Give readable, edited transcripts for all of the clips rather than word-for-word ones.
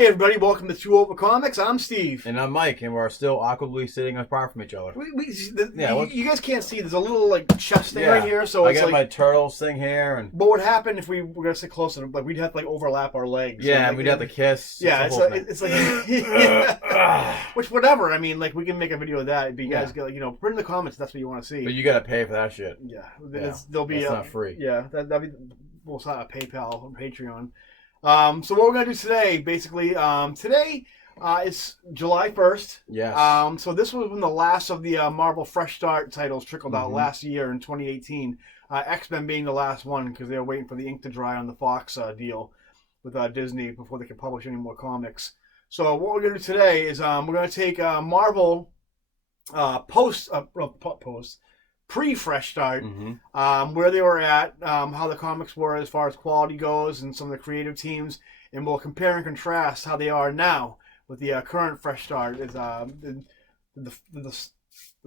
Hey everybody, welcome to Two Over Comics. I'm Steve. And I'm Mike, and we're still awkwardly sitting apart from each other. You guys can't see. There's a little chest thing right here, so I it's got my turtles thing here, and But what happened if we were gonna sit closer? Like we'd have to overlap our legs. and we'd have to kiss. Yeah, it's like which whatever. I mean, we can make a video of that. But you guys get put in the comments. If that's what you want to see. But you gotta pay for that shit. Yeah, there'll be not free. Yeah, that'll be we'll start a PayPal and Patreon. So what we're gonna do today, basically, today it's July 1st. Yes. So this was when the last of the Marvel Fresh Start titles trickled out last year in 2018. X-Men being the last one because they were waiting for the ink to dry on the Fox deal with Disney before they could publish any more comics. So what we're gonna do today is we're gonna take Marvel pre-Fresh Start, where they were at, how the comics were as far as quality goes, and some of the creative teams, and we'll compare and contrast how they are now with the current Fresh Start. Is the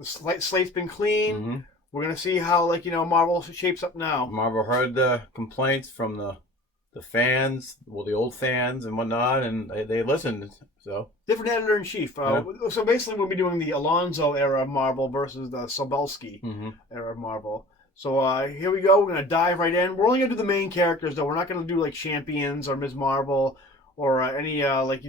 slate's been clean. We're gonna see how Marvel shapes up now. Marvel heard the complaints from the fans, the old fans and whatnot, and they listened. So different editor-in-chief. So basically we'll be doing the Alonso era of Marvel versus the Sobolski era of Marvel. So here we go. We're going to dive right in. We're only going to do the main characters, though. We're not going to do Champions or Ms. Marvel or any what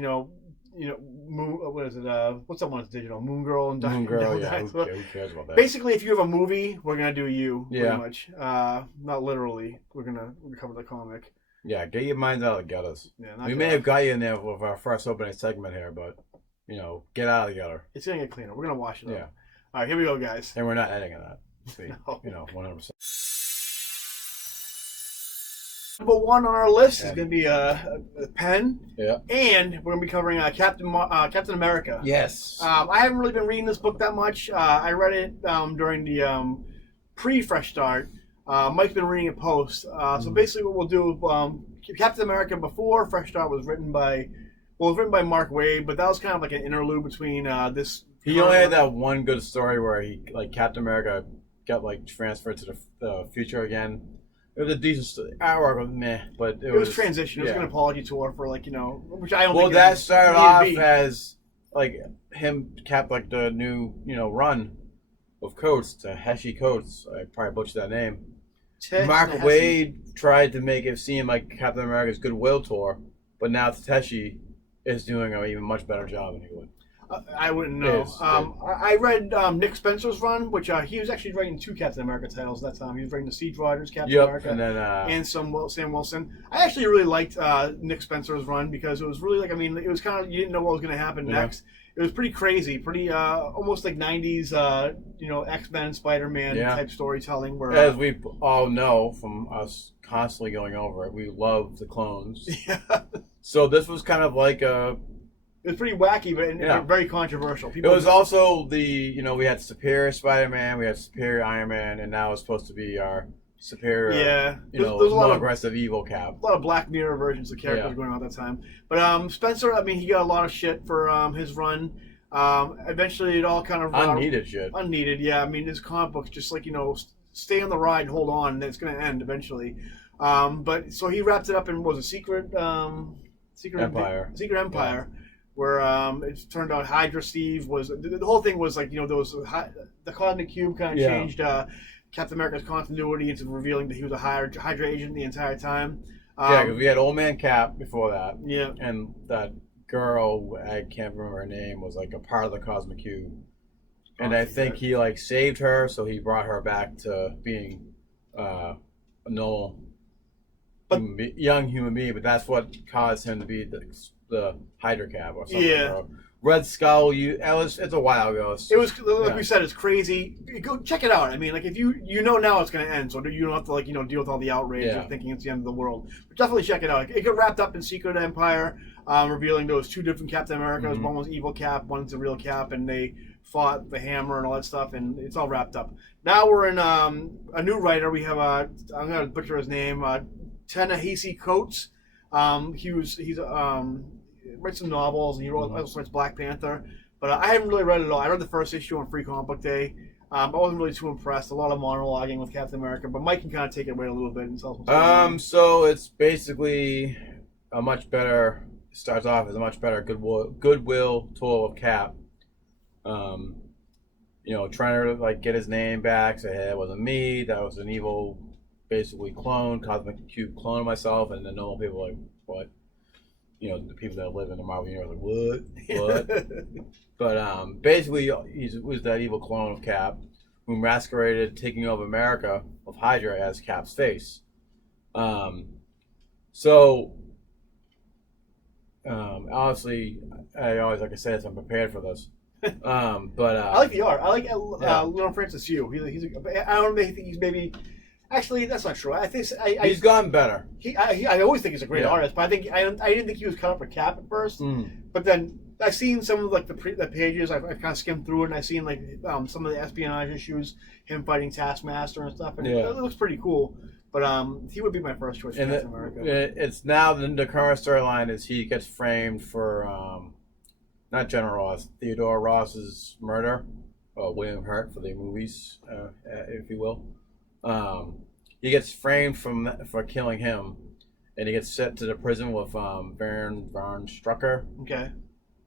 is it? What's that one that's digital? Moon Girl and Moon Girl. Yeah, who cares about that? Basically, if you have a movie, we're going to do you. Yeah. Pretty much. Not literally. We're going to cover the comic. Yeah, get your minds out of the gutters. Yeah, we may have got you in there with our first opening segment here, but, get out of the gutter. It's going to get cleaner. We're going to wash it up. Yeah. All right, here we go, guys. And we're not editing that. No. 100%. Number one on our list is going to be a pen. Yeah. And we're going to be covering Captain America. Yes. I haven't really been reading this book that much. I read it during the pre-Fresh Start. Mike's been reading it post. So basically what we'll do, Captain America before Fresh Start was written by Mark Waid, but that was kind of like an interlude between this. He only had that one good story where he, Captain America got, transferred to the future again. It was a decent story. But it was transition. It was like an apology tour for, which I don't think. Well, that started off as, him cap, the new, run of Coates, Takeshi Coates. I probably butchered that name. Mark Waid tried to make it seem like Captain America's Goodwill tour, but now Takeshi is doing an even much better job than he would. I wouldn't know. I read Nick Spencer's run, which he was actually writing 2 Captain America titles that time. He was writing the Siege Riders Captain America and some Sam Wilson. I actually really liked Nick Spencer's run because it was really it was kind of, you didn't know what was going to happen next. It was pretty crazy, pretty almost like 90s, X-Men, Spider-Man type storytelling. Where, as we all know from us constantly going over it, we love the clones. Yeah. So this was kind of like a... It was pretty wacky, but very controversial. It was also we had Superior Spider-Man, we had Superior Iron Man, and now it's supposed to be our superior, more aggressive evil Cap. A lot of Black Mirror versions of characters going on at that time. But Spencer, he got a lot of shit for his run. Eventually, it all kind of unneeded shit. Unneeded, yeah. His comic books just stay on the ride, and hold on, and it's going to end eventually. But so he wrapped it up in Secret Empire. Secret Empire. Yeah. Where it turned out Hydra Steve was the whole thing was the Cosmic Cube kind of changed Captain America's continuity into revealing that he was a Hydra agent the entire time. Because we had Old Man Cap before that. Yeah. And that girl, I can't remember her name, was a part of the Cosmic Cube. And I think he saved her, so he brought her back to being a normal young human being. But that's what caused him to be the Hydra Cap or something. Yeah. Red Skull, it's a while ago. It was we said, it's crazy. Go check it out. If you now it's going to end, so you don't have to deal with all the outrage of thinking it's the end of the world. But definitely check it out. It got wrapped up in Secret Empire, revealing there was 2 different Captain Americas. One was evil Cap, one's the real Cap, and they fought the Hammer and all that stuff, and it's all wrapped up. Now we're in a new writer. We have I'm going to butcher his name, Ta-Nehisi Coates. He's writes some novels, and he also writes Black Panther. But I haven't really read it all. I read the first issue on Free Comic Book Day. I wasn't really too impressed. A lot of monologuing with Captain America, but Mike can kind of take it away a little bit and tell us what's going on. So it's basically a much better starts off as a much better goodwill tool of Cap. Trying to like get his name back, say, hey, it wasn't me, that was an evil, basically clone, cosmic cube clone of myself, and then normal people are like, what? The people that live in the Marvel universe are like, what? But basically, he was that evil clone of Cap, who masqueraded taking over America of Hydra as Cap's face. Honestly, I always like to say this, I'm prepared for this. I like the art. I like Leon Francis Yu. I don't think he's maybe. Actually, that's not true. I think he's gotten better. I always think he's a great artist, but I didn't think he was cut up for Cap at first. But then I've seen some of like the pages. I've kind of skimmed through it, and I've seen like some of the espionage issues, him fighting Taskmaster and stuff, and it looks pretty cool. But he would be my first choice for Captain America. It's now the current storyline is he gets framed for not General Ross, Theodore Ross's murder, William Hurt for the movies, if you will. He gets framed for killing him, and he gets sent to the prison with Baron von Strucker. Okay.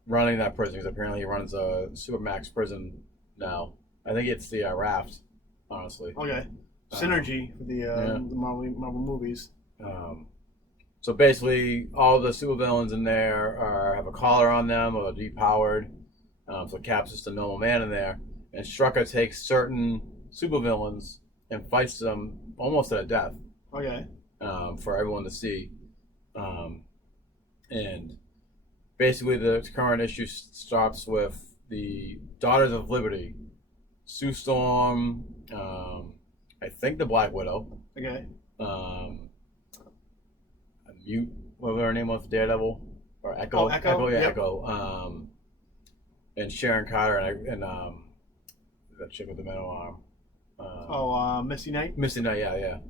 Running that prison, because apparently he runs a Supermax prison now. I think it's the Raft, honestly. Okay. Synergy for the Marvel movies. So basically, all the supervillains in there have a collar on them or they're depowered. So Cap's just a normal man in there. And Strucker takes certain supervillains and fights them almost to the death. Okay. For everyone to see. And basically, the current issue starts with the Daughters of Liberty. Sue Storm, I think the Black Widow. Okay. Whatever her name was, Daredevil or Echo. Oh, Echo. Yeah, yep. Echo. And Sharon Carter and that chick with the metal arm. Misty Knight. Misty Knight, yeah.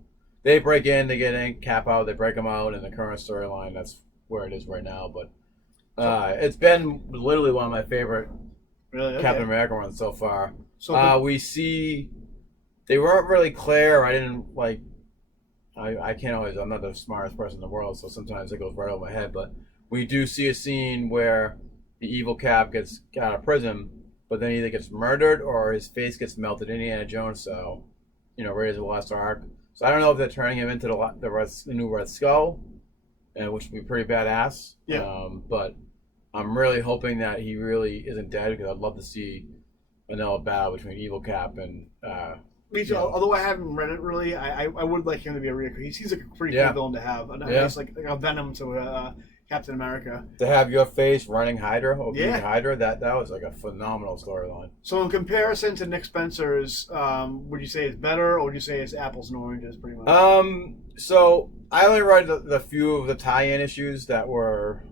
They break in, they get in, Cap out, they break them out in the current storyline. That's where it is right now. But it's been literally one of my favorite Captain America runs so far. So we see they weren't really clear. I didn't like. I can't always. I'm not the smartest person in the world, so sometimes it goes right over my head. But we do see a scene where the evil Cap gets out of prison, but then either gets murdered or his face gets melted. Indiana Jones style, Raiders of the Lost Ark. So I don't know if they're turning him into the new Red Skull, which would be pretty badass. Yeah. But I'm really hoping that he really isn't dead, because I'd love to see another battle between Evil Cap and. Me too. Although I haven't read it really, I would like him to be a real. He seems like a pretty cool villain to have. Nice, like a Venom to Captain America. To have your face running Hydra or being Hydra, that was like a phenomenal storyline. So in comparison to Nick Spencer's, would you say it's better, or would you say it's apples and oranges, pretty much? So I only read the few of the tie-in issues that were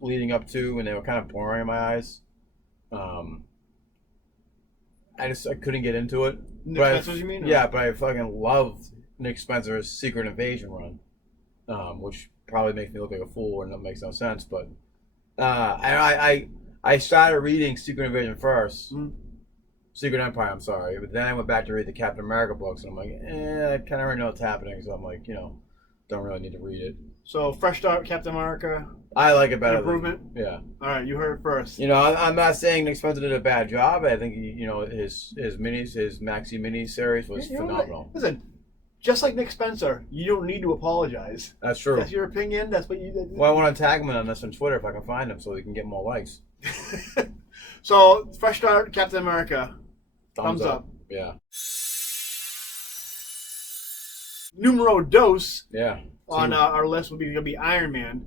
leading up to, and they were kind of boring in my eyes. I couldn't get into it. Nick Spencer, you mean? Yeah, but I fucking loved Nick Spencer's Secret Invasion run, which probably makes me look like a fool, and that makes no sense. But I started reading Secret Invasion first, Secret Empire. I'm sorry, but then I went back to read the Captain America books, and I'm like, I kind of already know what's happening, so I'm like, don't really need to read it. So fresh start, Captain America. I like it better. Improvement. Yeah. All right, you heard it first. I'm not saying Nick Spencer did a bad job. I think his maxi mini series was phenomenal. Listen, just like Nick Spencer, you don't need to apologize. That's true. That's your opinion. That's what you did. Well, I want to tag him on this on Twitter if I can find him, so he can get more likes. So fresh start, Captain America. Thumbs up. Yeah. Numero dos. Yeah. On our list would be Iron Man.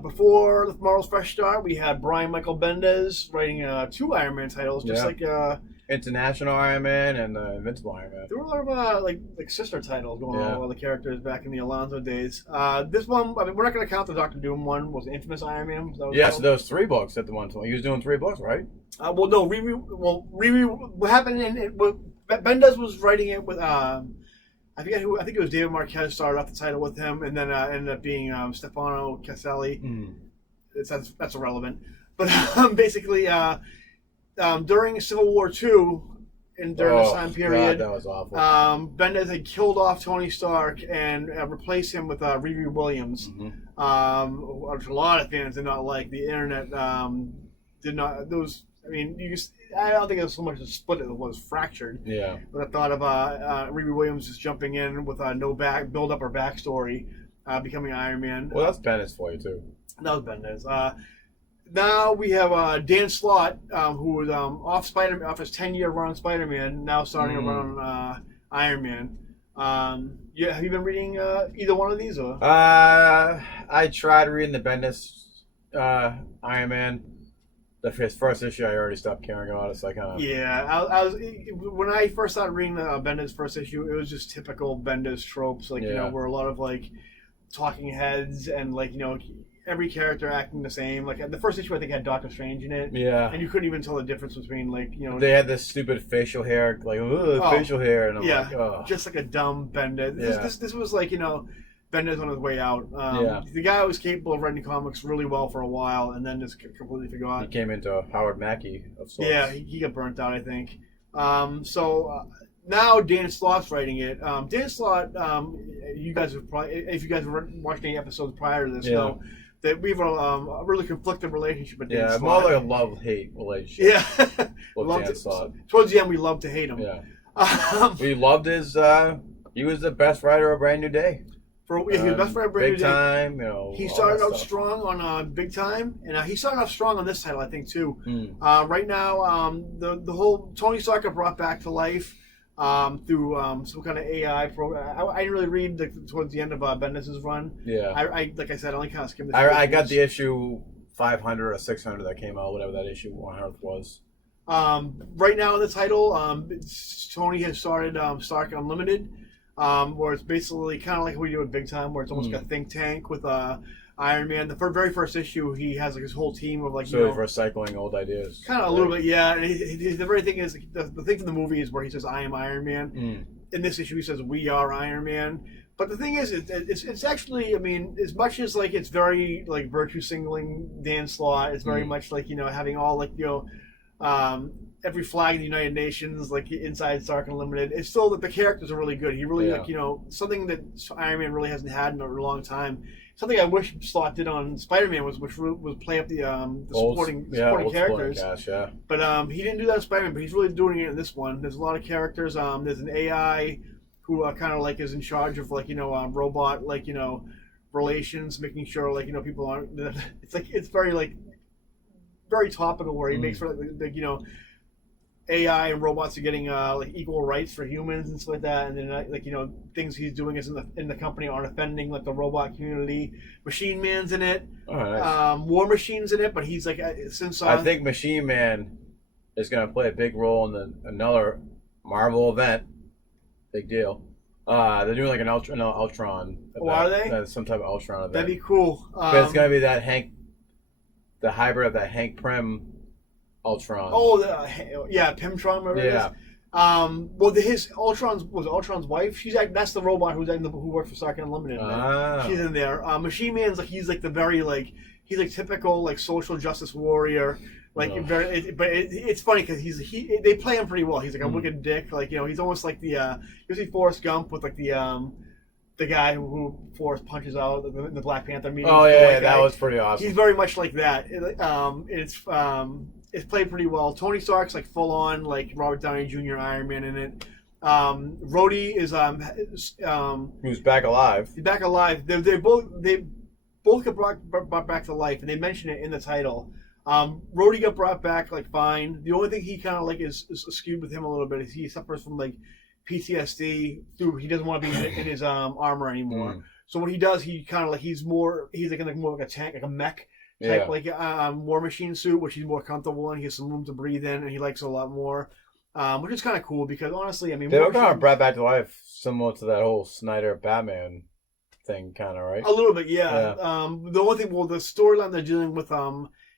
Before the Marvel's fresh start, we had Brian Michael Bendis writing 2 Iron Man titles, just like International Iron Man and Invincible Iron Man. There were a lot of like sister titles going on with all the characters back in the Alonzo days. This one, I mean, we're not going to count the Doctor Doom one. Was Infamous Iron Man? So there was 3 books at the one time. He was doing 3 books, right? Well, no, Riri. What happened? Bendis was writing it with. I forget who. I think it was David Marquez started off the title with him, and then ended up being Stefano Caselli. That's irrelevant. But basically, during Civil War II, during this time period. God, that was awful. Bendis had killed off Tony Stark and replaced him with Riri Williams, which a lot of fans did not like. The internet did not. Those, I mean, I don't think it was so much a split; it was fractured. Yeah. But I thought of Riri Williams just jumping in with no build up or backstory, becoming Iron Man. Well, that's Bendis for you too. That was Bendis. Now we have Dan Slott, who was off his 10-year run on Spider-Man, now starting to run on Iron Man. Have you been reading either one of these? Or? I tried reading the Bendis Iron Man. His first issue, I already stopped caring about it, so I kind of... Yeah, I was when I first started reading Bendis' first issue, it was just typical Bendis tropes, like, where a lot of, like, talking heads and, like, every character acting the same. Like, the first issue, I think, had Doctor Strange in it. Yeah. And you couldn't even tell the difference between, like, They had this stupid facial hair, like, facial hair, and I'm like, just like a dumb Bendis. This was, like, Bendis on his way out. Yeah. The guy was capable of writing comics really well for a while, and then just completely forgot. He came into Howard Mackie of sorts. Yeah, he got burnt out, I think. Now Dan Slott's writing it. Dan Slott, you guys have probably, if you guys have watched any episodes prior to this, know that we have a really conflicted relationship with Dan Slott. Yeah, more like a love-hate relationship. Yeah. With Dan Slott. Towards the end, we love to hate him. Yeah. We loved his, he was the best writer of Brand New Day. He was best friend Big Time, he started out strong on Big Time, and he started off strong on this title, I think, too. Right now, the whole Tony Stark got brought back to life through some kind of AI program. I didn't really read towards the end of Bendis' run. Yeah. I like I said, I only kind of skimmed. I got the issue 500 or 600 that came out, whatever that issue 100 was. Right now in the title, Tony has started Stark Unlimited. Where it's basically kind of like what we do with Big Time, where it's almost like a think tank with Iron Man. The very first issue, he has like his whole team of like he's recycling old ideas. Kind of a little bit, yeah. And the very thing is the thing from the movie is where he says "I am Iron Man." In this issue, he says "We are Iron Man." But the thing is, it's actually, I mean, as much as like it's very like virtue signaling Dan Slott, it's very much like having all like every flag in the United Nations, like inside Stark Unlimited. It's still that the characters are really good. He really, like, something that Iron Man really hasn't had in a long time. Something I wish Slott did on Spider-Man was play up the supporting characters. But he didn't do that in Spider-Man, but he's really doing it in this one. There's a lot of characters. There's an AI who kind of like is in charge of like robot like relations, making sure like people aren't. It's like it's very topical where he makes sure like AI and robots are getting like equal rights for humans and stuff like that, and then like things he's doing is in the company aren't offending like the robot community. Machine Man's in it. Oh, nice. War Machine's in it, but he's like since I think Machine Man is going to play a big role in another Marvel event. Big deal. They're doing like an Ultron. Oh, are they? Some type of Ultron event. That'd be cool. But it's going to be the hybrid of that Hank Pym Ultron. Oh, Pymtron, whatever it is. Well, his Ultron's wife. That's the robot who works for Stark Unlimited. She's in there. Machine Man's like he's like the very like he's like typical like social justice warrior. Like it's funny because they play him pretty well. He's like a wicked dick. Like he's almost like the you see Forrest Gump with like the guy who Forrest punches out the Black Panther meeting. Oh yeah, that was pretty awesome. He's very much like that. It's played pretty well. Tony Stark's like full on like Robert Downey Jr. Iron Man in it. Rhodey is who's back alive. He's back alive. They both got brought back to life, and they mention it in the title. Rhodey got brought back like fine. The only thing he kind of like is skewed with him a little bit is he suffers from like PTSD through he doesn't want to be in his armor anymore. So what he does, he kind of like he's like more like a tank, like a mech type, like War Machine suit, which he's more comfortable in. He has some room to breathe in, and he likes it a lot more, which is kind of cool because honestly, I mean, they were kind of brought back to life, similar to that whole Snyder Batman thing, kind of, right? A little bit, yeah. The only thing, the storyline they're dealing with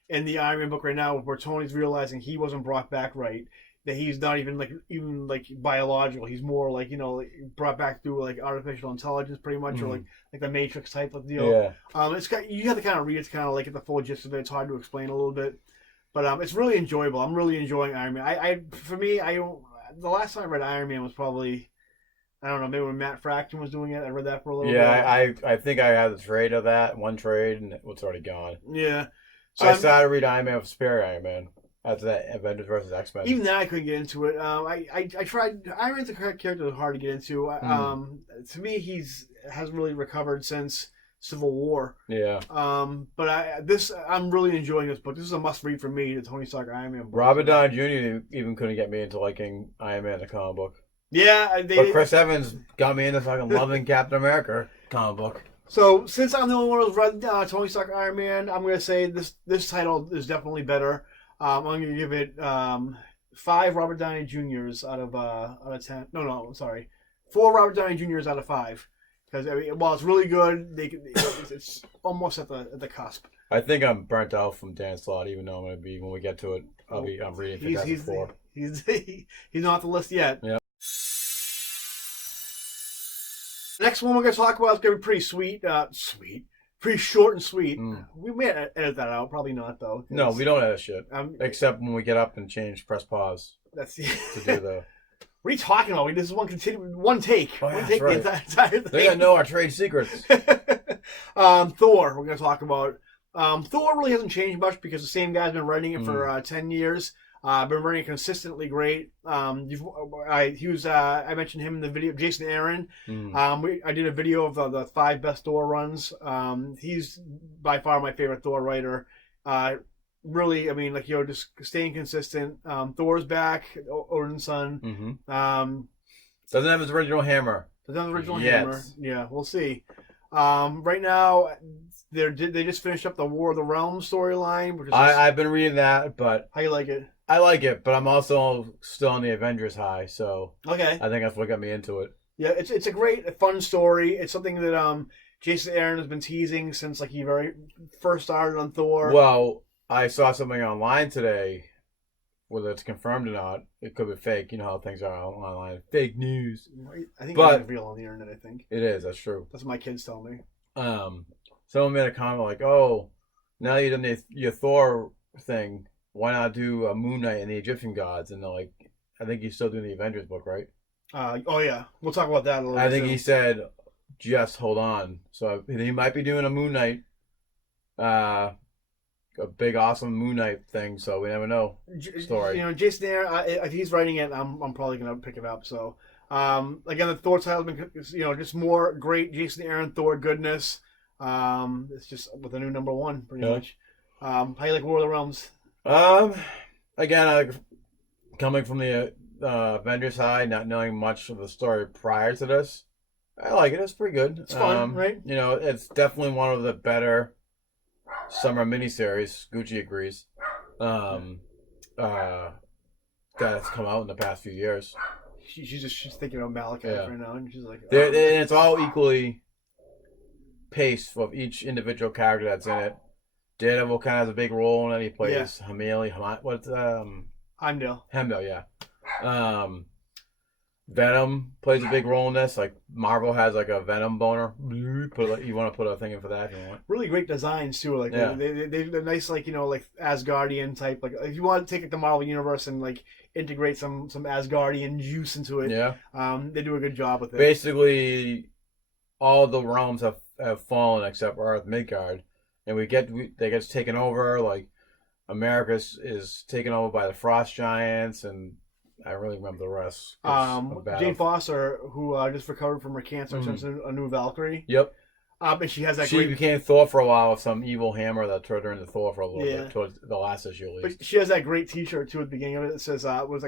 in the Iron Man book right now, where Tony's realizing he wasn't brought back right. That he's not even like biological. He's more like brought back through like artificial intelligence, pretty much, or like the Matrix type of deal. Yeah. It's you have to kind of read it to kind of like get the full gist of it. It's hard to explain a little bit, but it's really enjoyable. I'm really enjoying Iron Man. For me, the last time I read Iron Man was probably, I don't know, maybe when Matt Fraction was doing it. I read that for a little bit. Yeah, I think I had a trade of that, one trade, and it's already gone. Yeah. So I started to read Iron Man with Superior Iron Man after that Avengers versus X-Men. Even then, I couldn't get into it. I tried. Iron Man's a character that's hard to get into. To me, hasn't really recovered since Civil War. Yeah. But I'm really enjoying this book. This is a must read for me. The Tony Stark Iron Man book. Robert Downey Jr. even couldn't get me into liking Iron Man the comic book. Yeah, but Chris Evans got me into fucking loving Captain America comic book. So since I'm the only one who's read Tony Stark Iron Man, I'm gonna say this title is definitely better. I'm gonna give it 5 Robert Downey Juniors out of 10. No, sorry, 4 Robert Downey Juniors out of 5. Because while it's really good, it's almost at the cusp. I think I'm burnt out from Dan Slott, even though I'm gonna be when we get to it. I'm reading Fantastic Four. He's not on the list yet. Yeah. Next one we're gonna talk about is gonna be pretty sweet. Pretty short and sweet. We may edit that out. Probably not though. No, we don't edit shit. Except when we get up and press pause. That's to do the. What are you talking about? This is one take. Oh, yeah, one take right. the entire thing. They gotta know our trade secrets. Thor. We're gonna talk about. Thor really hasn't changed much because the same guy's been writing it for 10 years. Been running consistently great. I mentioned him in the video, Jason Aaron. I did a video of the 5 best Thor runs. He's by far my favorite Thor writer. Really, I mean, just staying consistent. Thor's back, Odin's son. Doesn't have his original hammer. Doesn't have the original hammer. Yeah, we'll see. Right now, they just finished up the War of the Realms storyline. Which is I've been reading that, but how you like it? I like it, but I'm also still on the Avengers high, so okay. I think that's what got me into it. Yeah, it's a great, fun story. It's something that Jason Aaron has been teasing since he very first started on Thor. Well, I saw something online today, whether it's confirmed or not. It could be fake. You know how things are online. Fake news. I think it's real on the internet, I think. It is. That's true. That's what my kids tell me. Someone made a comment like, oh, now you've done your Thor thing, why not do a Moon Knight and the Egyptian gods? And they're like, I think he's still doing the Avengers book, right? Oh, yeah. We'll talk about that a little bit. I think he said, just hold on. So he might be doing a Moon Knight, a big, awesome Moon Knight thing, so we never know. Story. Jason Aaron, if he's writing it, I'm probably going to pick it up. So, again, the Thor title has been, just more great Jason Aaron Thor goodness. It's just with a new number 1, pretty much. How you like War of the Realms? Again, coming from the Avengers side, not knowing much of the story prior to this, I like it. It's pretty good. It's fun, right? It's definitely one of the better summer miniseries. Gucci agrees. That's come out in the past few years. She's thinking of Malachi right now, and she's like, and it's all equally paced of each individual character that's in it. Daredevil kind of has a big role in it. He plays Heimdall, yeah. Venom plays a big role in this. Like Marvel has a Venom boner. You want to put a thing in for that if you want. Really great designs too. They're nice, Asgardian type. Like if you want to take the Marvel universe and integrate some Asgardian juice into it. Yeah. They do a good job with it. Basically, all the realms have fallen except Earth, Midgard. And they get taken over. Like America is taken over by the Frost Giants, and I don't really remember the rest. Jane Foster, who just recovered from her cancer, turns into a new Valkyrie. Yep. And she has that. She became Thor for a while with some evil hammer that turned her into Thor for a little bit towards the last issue at least. But she has that great T-shirt too at the beginning of it. It says was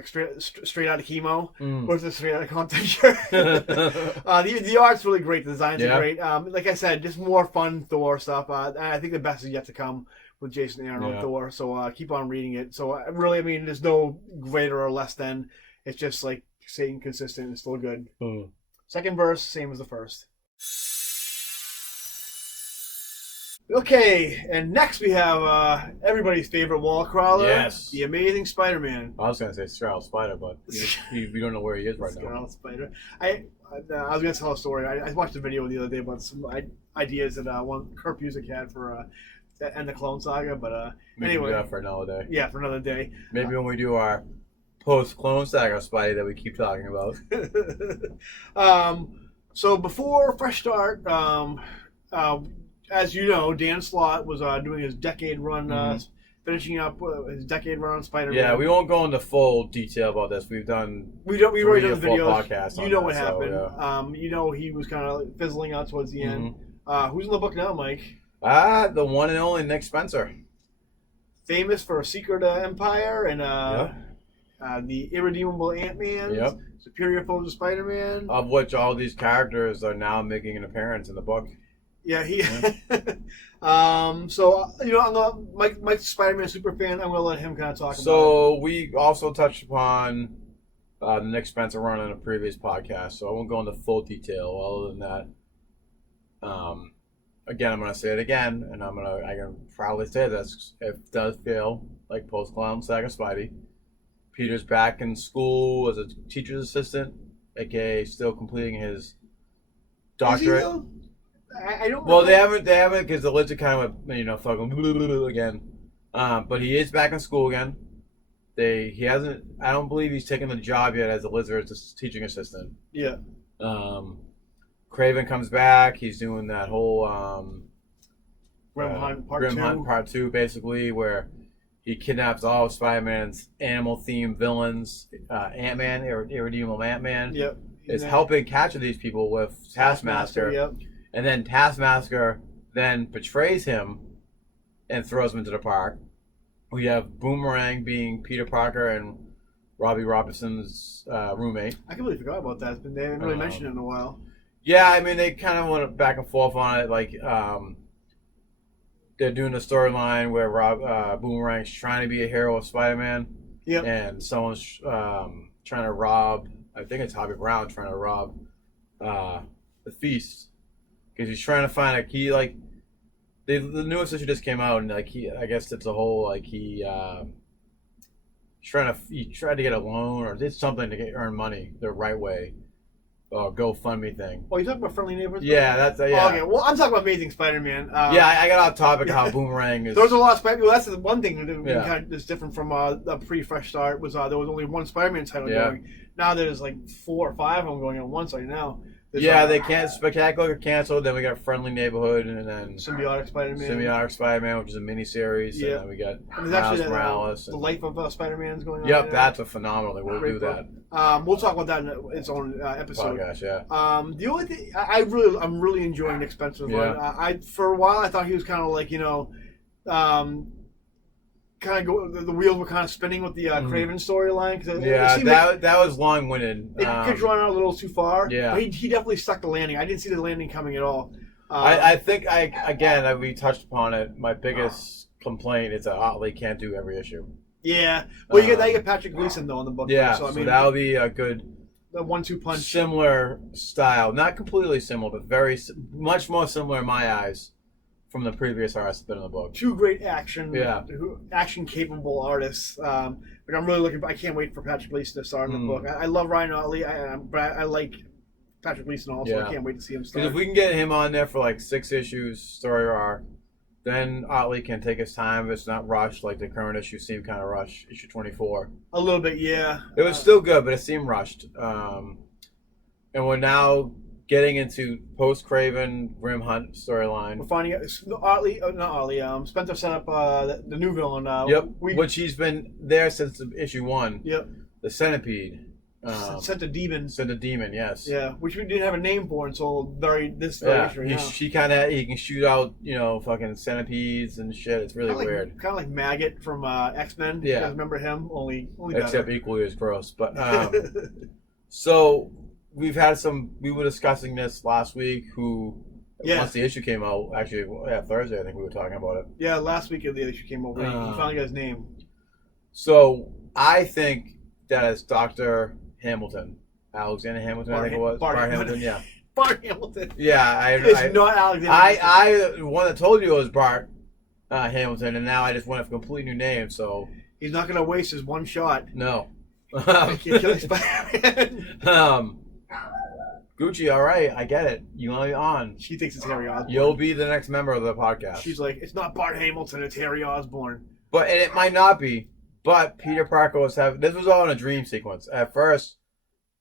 straight out of chemo. Or is it straight out of content shirt? The art's really great. The designs are great. Like I said, just more fun Thor stuff. And I think the best is yet to come with Jason Aaron on Thor. So keep on reading it. So really, there's no greater or less than. It's just staying consistent and still good. Second verse, same as the first. Okay, and next we have everybody's favorite wall crawler. Yes. The Amazing Spider-Man. I was going to say Scarlet Spider, but we don't know where he is right now. Scarlet Spider. I was going to tell a story. I watched a video the other day about some ideas that Kurt Busiek had for and the Clone Saga, but maybe anyway. We'll do that for another day. Yeah, for another day. Maybe when we do our post-Clone Saga Spidey that we keep talking about. So before Fresh Start, as you know, Dan Slott was doing his decade run, finishing up his decade run on Spider-Man. Yeah, we won't go into full detail about this. We've already done the videos. Podcasts you know that, what happened. So, yeah. You know he was kind of fizzling out towards the end. Who's in the book now, Mike? The one and only Nick Spencer. Famous for Secret Empire and the Irredeemable Ant-Man. Superior Foes of Spider-Man. Of which all these characters are now making an appearance in the book. Yeah, so I'm Mike's Spider-Man super fan. I'm gonna let him kind of talk about it. So we also touched upon the Nick Spencer run in a previous podcast, so I won't go into full detail. Other than that, again, I'm gonna say it again, and I can proudly say this: it does feel like post-Clone Saga Spidey. Peter's back in school as a teacher's assistant, aka still completing his doctorate. I don't. Well, they haven't because the lids are kind of fucking again. But he is back in school again. He hasn't. I don't believe he's taken the job yet as a Lizard's teaching assistant. Yeah. Craven comes back. He's doing that whole Grim Hunt Part 2, basically, where he kidnaps all of Spider-Man's animal-themed villains. Ant-Man, Irredeemable Ant-Man, is helping capture these people with Taskmaster. Yep. And then Taskmaster then betrays him and throws him into the park. We have Boomerang being Peter Parker and Robbie Robinson's roommate. I completely forgot about that. They haven't really mentioned it in a while. Yeah, I mean, they kind of went back and forth on it. Like, they're doing a storyline where Boomerang's trying to be a hero of Spider-Man. Yep. And someone's trying to rob, I think it's Hobby Brown trying to rob the Feast. Because he's trying to find a key, like the newest issue just came out, and I guess it's a whole he tried to get a loan or did something to earn money the right way, GoFundMe thing. Oh, you talking about Friendly Neighborhoods? Yeah, that's yeah. Oh, okay, well, I'm talking about Amazing Spider-Man. I got off topic how Boomerang is. There was a lot of Spider-Man. Well, that's the one thing that kind of is different from the pre-Fresh Start was there was only one Spider-Man title going. Now there's like 4 or 5 of them going on one site now. They can't. Spectacular canceled. Then we got Friendly Neighborhood, and then Symbiotic Spider-Man, which is a miniseries. Yeah. And then we got Miles Morales. The Life of Spider-Man is going on. Yep, that's a phenomenal. We'll do that. We'll talk about that in its own episode. Podcast, yeah. The only thing I'm really enjoying Nick Spencer's run. For a while I thought he was kind of like the wheels were kind of spinning with the Craven storyline. That was long-winded. It could run out a little too far. Yeah, but he definitely stuck the landing. I didn't see the landing coming at all. I think we touched upon it. My biggest complaint is that Otley can't do every issue. Yeah, well, you get Patrick Gleason though in the book. Yeah, so that'll be a good. The 1-2 punch. Similar style, not completely similar, but much more similar in my eyes. From the previous artists that have been in the book. 2 great action capable artists. But I'm really looking. I can't wait for Patrick Gleason to start in the book. I love Ryan Otley, but I like Patrick Gleason also. I can't wait to see him start. Because if we can get him on there for like 6 issues story arc, then Otley can take his time. It's not rushed like the current issue seemed kind of rushed. Issue 24. A little bit, yeah. It was still good, but it seemed rushed. And we're now getting into post-Craven Grim Hunt storyline. We're finding out Spencer set up the new villain. Which he's been there since issue 1. Yep. The Centipede. Sent a demon, yes. Yeah, which we didn't have a name for until this issue. He can shoot out, fucking centipedes and shit. It's really weird. Kind of like Maggot from X-Men. Yeah. You guys remember him? Only except equally as gross. But so we've had we were discussing this last week. Once the issue came out, actually, Thursday, I think we were talking about it. Yeah, last week the issue came out. He finally got his name. So I think that is Dr. Hamilton. Alexander Hamilton, I think it was. Bart Hamilton, yeah. Bart Hamilton. Yeah. It's not Alexander I the one that told you it was Bart Hamilton, and now I just went with a complete new name, so... He's not going to waste his one shot. No. Killing Spider-Man. Gucci, all right, I get it. You want to be on. She thinks it's Harry Osborn. You'll be the next member of the podcast. She's like, it's not Bart Hamilton, it's Harry Osborn. And it might not be, But Peter Parker was having... This was all in a dream sequence. At first,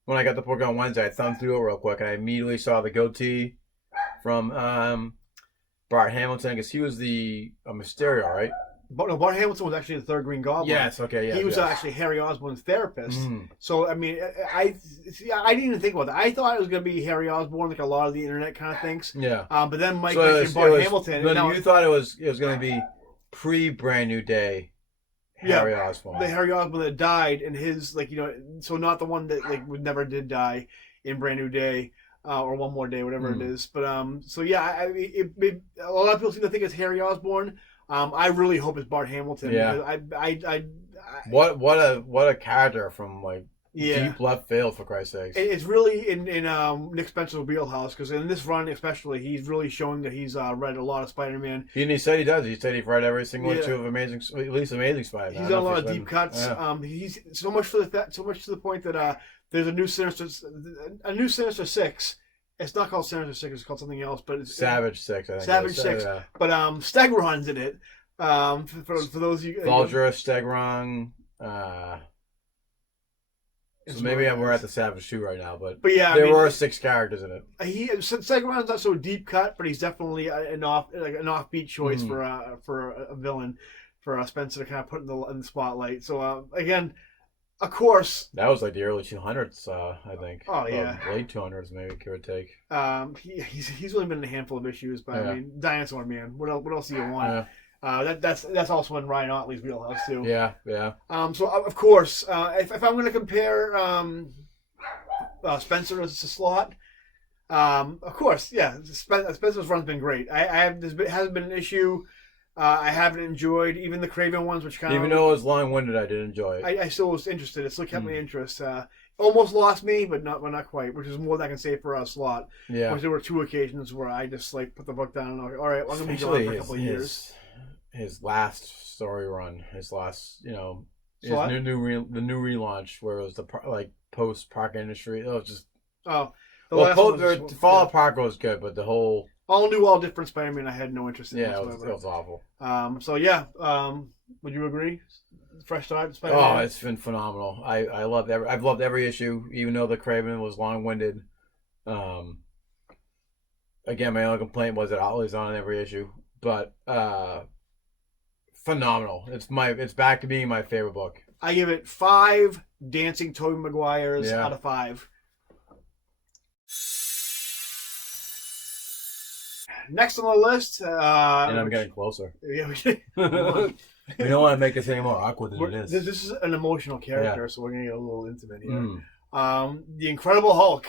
when I got the book on Wednesday, I thumbed through it real quick, and I immediately saw the goatee from Bart Hamilton, because he was the Mysterio, right? But no, Bart Hamilton was actually the third Green Goblin. Yes, okay, yeah. He was actually Harry Osborn's therapist. So, I mean, I didn't even think about that. I thought it was going to be Harry Osborn, like a lot of the internet kind of thinks. Yeah. But then Mike mentioned Bart Hamilton. No, you thought it was going to be pre-Brand New Day Harry Osborn. The Harry Osborn that died, and his, like, you know, so not the one that, like, never did die in Brand New Day. Or One More Day, whatever it is. But, so yeah, a lot of people seem to think it's Harry Osborn. I really hope it's Bart Hamilton. Yeah. What a character from like deep left field, for Christ's sakes. It's really in Nick Spencer's wheelhouse, because in this run especially, he's really showing that he's read a lot of Spider-Man. He said he does. He said he's read every single issue of Amazing Spider-Man. He's done a lot of deep cuts. Yeah. He's so much to the point that there's a new Sinister Six. It's not called Sinister Six. It's called something else. But it's Savage Six. I think Savage Six. Yeah. But Stegron's in it. For those of you, Valdra, Stegron. So maybe we're at the Savage 2 right now, but yeah, there were 6 characters in it. Stegron's not so deep cut, but he's definitely an offbeat choice for a villain for Spencer to kind of put in the spotlight. So again. Of course. That was like the early 200s, I think. Oh, yeah. Late 200s, maybe, give or take. He's only been in a handful of issues, but I mean, Dinosaur Man. What else do you want? Yeah. That's also in Ryan Otley's wheelhouse, too. Yeah, yeah. So, of course, if I'm going to compare Spencer to Slott, of course, yeah, Spencer's run's been great. There hasn't been an issue I haven't enjoyed, even the Craven ones, which kind of... Even though it was long-winded, I did enjoy it. I still was interested. It still kept my interest. Almost lost me, but not quite, which is more than I can say for a Slott. Yeah. Which there were 2 occasions where I just like put the book down and I'm like, all right, well, I'm going to be gone for a couple of years. His last story run, his last, his new relaunch, where it was the post Park Industry. It was just... Oh. Fall Park was good, but the whole... All new, all different Spider-Man I had no interest in whatsoever. It was awful. So yeah, would you agree? Fresh start, Spider-Man? Oh, it's been phenomenal. I've loved every issue, even though the Craven was long-winded. Again, my only complaint was that Otley's on every issue, but phenomenal. It's back to being my favorite book. I give it 5 dancing Tobey Maguires out of 5. Next on the list, and I'm getting closer. Yeah, we don't want to make this any more awkward than it is. This is an emotional character, so we're gonna get a little intimate here. The Incredible Hulk.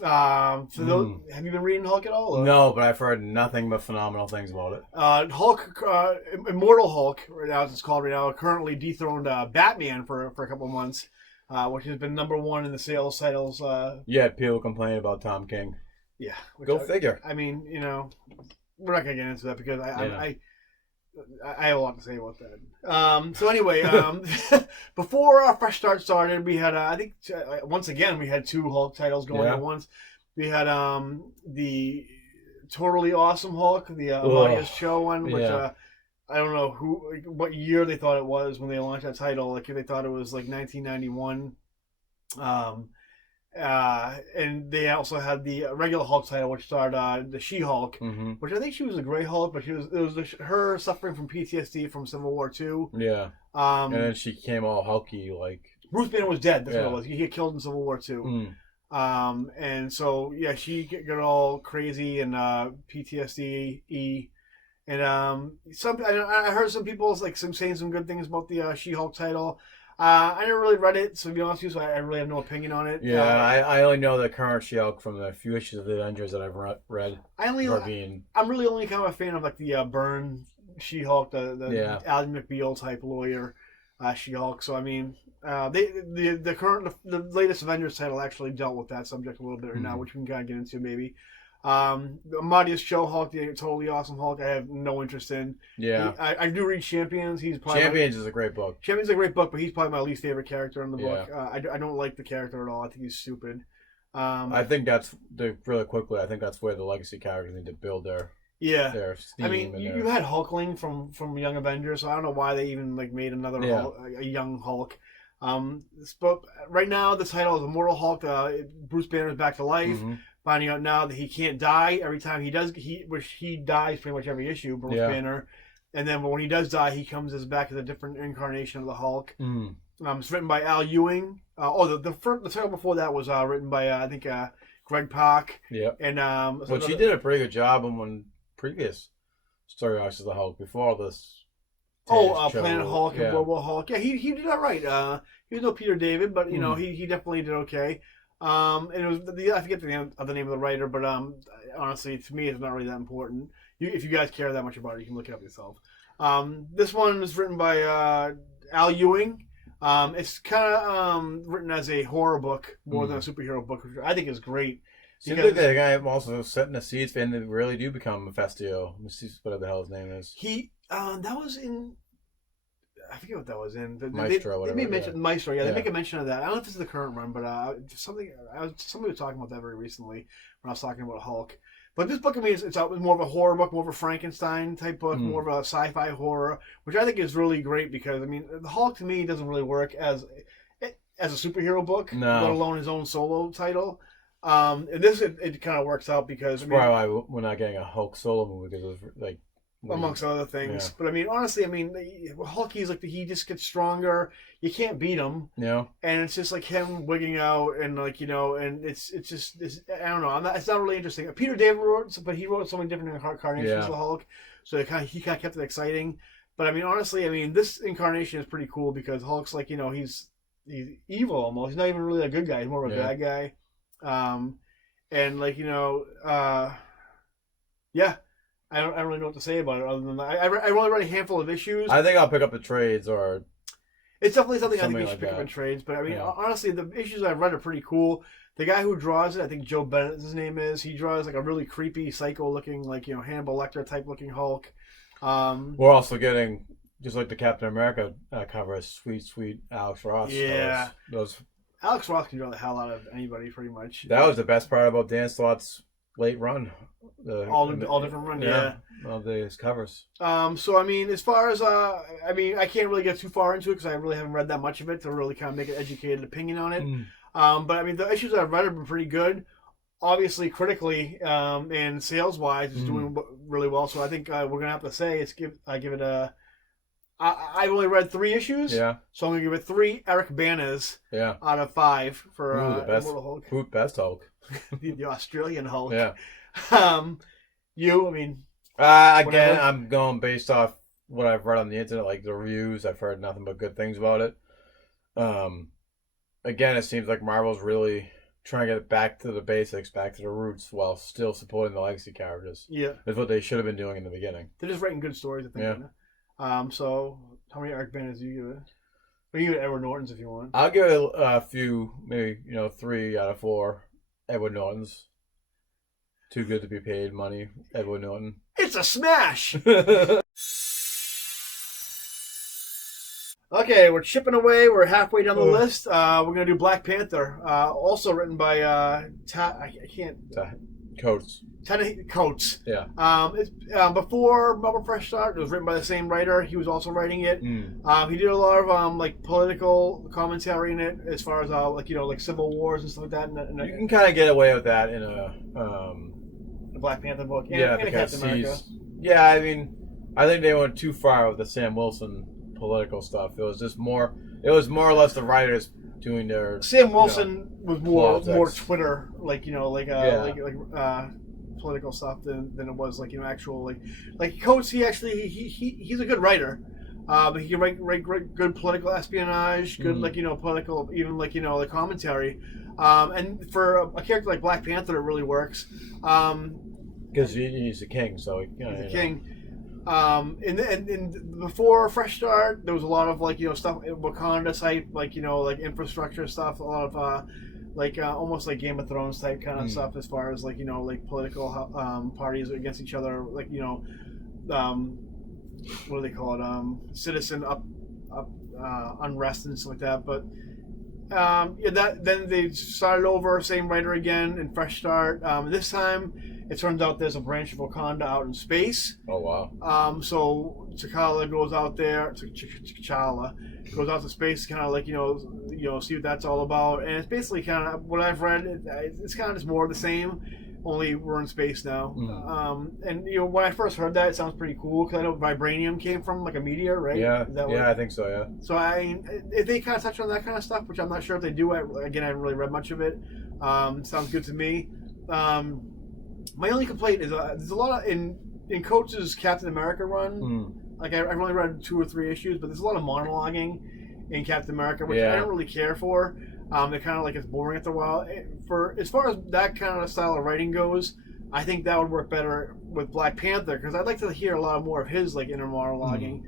Those, have you been reading Hulk at all? Or? No, but I've heard nothing but phenomenal things about it. Hulk, Immortal Hulk, right now as it's called right now, currently dethroned Batman for a couple of months, which has been #1 in the sales titles. Yeah, people complain about Tom King. Yeah. Go figure. I mean, we're not going to get into that because I have a lot to say about that. So anyway, before our Fresh Start started, we had, I think, once again, we had 2 Hulk titles going at once. We had the Totally Awesome Hulk, the Amadeus Cho one, which I don't know what year they thought it was when they launched that title. Like, they thought it was like 1991. And they also had the regular Hulk title, which starred the She-Hulk, which I think she was a Grey Hulk, but it was her suffering from PTSD from Civil War II. Yeah. And then she came all hulky, like... Bruce Banner was dead, that's what it was. He got killed in Civil War II. And so, yeah, she got all crazy and PTSD. And I heard some people saying some good things about the She-Hulk title. I never really read it, so to be honest with you, so I really have no opinion on it. Yeah, I only know the current She-Hulk from the few issues of the Avengers that I've read. I'm really only kind of a fan of like the Byrne She-Hulk, the Ally McBeal type lawyer She-Hulk. So I mean, the latest Avengers title actually dealt with that subject a little bit right now, which we can kind of get into maybe. Amadeus Cho Hulk, the Totally Awesome Hulk, I have no interest in. Yeah. I do read Champions. Champions is a great book. Champions is a great book, but he's probably my least favorite character in the book. I don't like the character at all. I think he's stupid. I think that's, really quickly, I think that's where the legacy characters need to build their Yeah. their steam. I mean, you had Hulkling from Young Avengers, so I don't know why they even like made another Hulk, a young Hulk. But right now the title is Immortal Hulk. Bruce Banner's back to life. Mm-hmm. Finding out now that he can't die every time he does. He dies pretty much every issue. Bruce Banner, and then when he does die, he comes back as a different incarnation of the Hulk. Mm. It's written by Al Ewing. The title before that was written by I think Greg Pak. Yeah. And which he did a pretty good job on one previous story arcs of the Hulk before this. Planet Hulk and World War Hulk. Yeah, he did all right. He was no Peter David, but you know he definitely did okay. And it was I forget the name of the writer, but honestly, to me, it's not really that important. If you guys care that much about it, you can look it up yourself. This one is written by Al Ewing. It's kind of written as a horror book more than a superhero book, which I think is great. Seems like the guy also setting the seeds for him to really do become Mephisto. Let me see whatever the hell his name is. That was in. I forget what that was in. Maestro. They made mention Maestro. Yeah, they make a mention of that. I don't know if this is the current run, but somebody was talking about that very recently when I was talking about Hulk. But this book, I mean, it's more of a horror book, more of a Frankenstein type book, more of a sci-fi horror, which I think is really great because I mean, the Hulk to me doesn't really work as a superhero book, let alone his own solo title. And this it kind of works out because that's why we're not getting a Hulk solo movie because it was like. Amongst other things, but I mean, honestly, Hulk, he just gets stronger. You can't beat him. Yeah. And it's just like him wigging out, and and it's I don't know. It's not really interesting. Peter David wrote, but he wrote so many different incarnations of the Hulk, so he kind of kept it exciting. But I mean, honestly, this incarnation is pretty cool because Hulk's like he's evil almost. He's not even really a good guy. He's more of a bad guy. And yeah. I don't really know what to say about it other than that. I only read a handful of issues. I think I'll pick up the trades or. It's definitely something I think you should pick up in trades. But I mean, honestly, the issues I've read are pretty cool. The guy who draws it, I think Joe Bennett, his name is. He draws like a really creepy, psycho-looking, Hannibal Lecter type looking Hulk. We're also getting just like the Captain America cover, sweet Alex Ross. Yeah, those. Alex Ross can draw the hell out of anybody, pretty much. That was the best part about Dan Slott's late run. All different run, yeah. All these covers. So I mean, as far as I can't really get too far into it because I really haven't read that much of it to really kind of make an educated opinion on it. But I mean, the issues I've read have been pretty good. Obviously, critically and sales wise, it's doing really well. So I think we're gonna have to say I give it a. I've only read 3 issues. Yeah. So I'm gonna give it 3 Eric Banners. Yeah. Out of 5 for the best Immortal Hulk. Who's best Hulk? The Australian Hulk. Yeah. Again, I'm going based off what I've read on the internet, like the reviews. I've heard nothing but good things about it. Again, it seems like Marvel's really trying to get back to the basics, back to the roots, while still supporting the legacy characters. Yeah. That's what they should have been doing in the beginning. They're just writing good stories, I think. Yeah. So, how many Eric Banners do you give it? Or you give it Edward Norton's if you want. I'll give it a few, maybe 3 out of 4 Edward Nortons. Too good to be paid money, Edward Norton. It's a smash! Okay, we're chipping away. We're halfway down the list. We're going to do Black Panther. Also written by Coates. Coates. Yeah. Before Marvel Fresh Start, it was written by the same writer. He was also writing it. He did a lot of political commentary in it, as far as civil wars and stuff like that. You can kind of get away with that in a Black Panther book. Because I mean, I think they went too far with the Sam Wilson political stuff. It was just more. It was more or less the writers doing their. Sam Wilson was more Twitter, political stuff than it was actual Coates. He's a good writer, but he can write good political espionage, good political even commentary, and for a character like Black Panther, it really works. Because he's a king, so he's a king. And before Fresh Start, there was a lot of stuff Wakanda type, infrastructure stuff, a lot of almost like Game of Thrones type kind of stuff, as far as political parties against each other, what do they call it, citizen unrest and stuff like that. But then they started over, same writer again in Fresh Start. This time it turns out there's a branch of Wakanda out in space. Oh wow. So T'Challa goes out there. T'Challa goes out to space, kind of like see what that's all about. And it's basically kind of what I've read. It's kind of just more of the same. Only we're in space now. And when I first heard that, it sounds pretty cool because I know vibranium came from like a meteor, right? Yeah, I think so. Yeah. So if they kind of touch on that kind of stuff, which I'm not sure if they do. Again, I haven't really read much of it. Sounds good to me. My only complaint is there's a lot of in Coach's Captain America run. Like I've only read 2 or 3 issues, but there's a lot of monologuing in Captain America, which I don't really care for. They're kind of like it's boring after a while. For as far as that kind of style of writing goes, I think that would work better with Black Panther because I'd like to hear a lot more of his like inner monologuing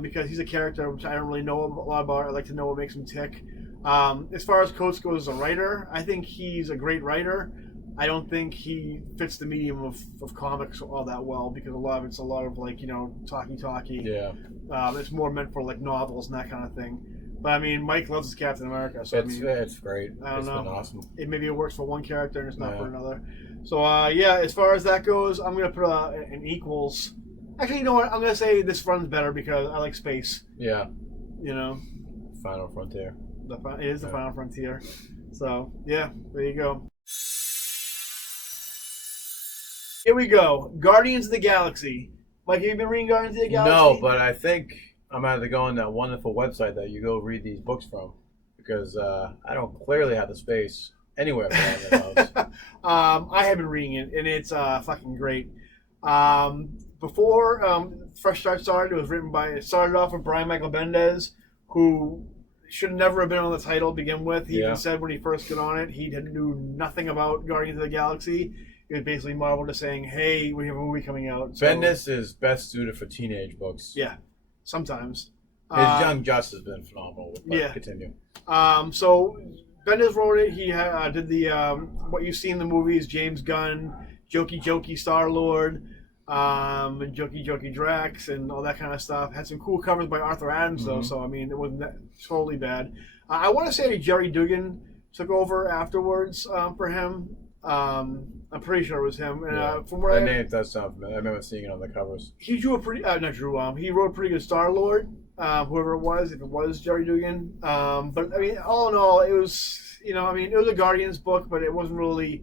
because he's a character which I don't really know a lot about. I'd like to know what makes him tick. As far as Coates goes as a writer, I think he's a great writer. I don't think he fits the medium of comics all that well because a lot of like talky. Yeah. It's more meant for like novels and that kind of thing. But I mean, Mike loves his Captain America, so it's great. I don't know. Been awesome. Maybe it works for one character and it's not for another. So as far as that goes, I'm gonna put an equals. Actually, you know what? I'm gonna say this run's better because I like space. Yeah. Final Frontier. It is the Final Frontier. So there you go. Here we go. Guardians of the Galaxy. Mike, have you been reading Guardians of the Galaxy? No, but I think I'm going to have to go on that wonderful website that you go read these books from because I don't clearly have the space anywhere for the house. I have been reading it, and it's fucking great. Before Fresh Start started, it started off with Brian Michael Bendis, who should never have been on the title to begin with. He even said when he first got on it, he knew nothing about Guardians of the Galaxy. It was basically Marvel just saying, hey, we have a movie coming out. So, Bendis is best suited for teenage books. Yeah, sometimes. His Young Justice has been phenomenal. But continue. So Bendis wrote it. He did the what you see in the movies, James Gunn, Jokey Star-Lord, and Jokey Drax, and all that kind of stuff. Had some cool covers by Arthur Adams, though, so I mean, it wasn't totally bad. I want to say Jerry Dugan took over afterwards for him. I'm pretty sure it was him. And from where name does sound familiar. I remember seeing it on the covers. He drew a pretty he wrote a pretty good Star-Lord, whoever it was, if it was Jerry Dugan. But I mean, all in all, it was it was a Guardians book, but it wasn't really.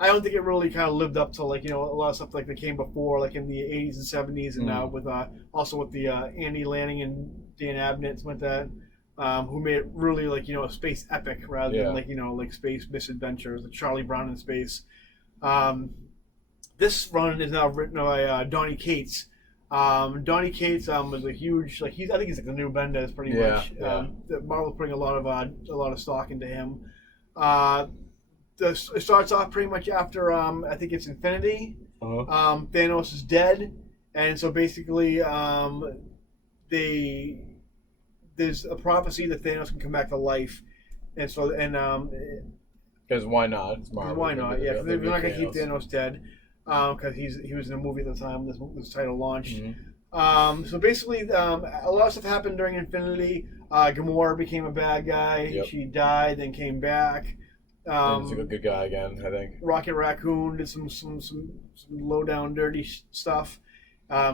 I don't think it really kind of lived up to like a lot of stuff like that came before, like in the 80s and 70s, and now with also with the Andy Lanning and Dan Abnett with that. Who made it really like a space epic rather than like space misadventures, like Charlie Brown in space. This run is now written by Donny Cates. Donny Cates was a huge I think he's like the new Bendis pretty much. Marvel's putting a lot of stock into him. It starts off pretty much after I think it's Infinity. Thanos is dead, and so basically there's a prophecy that Thanos can come back to life, and so because why not? It's Marvel. Why not? Yeah, because they're not going to keep Thanos dead because he was in a movie at the time this title launched. So basically, a lot of stuff happened during Infinity. Gamora became a bad guy. Yep. She died, then came back. He's a good guy again, I think. Rocket Raccoon did some low down dirty stuff.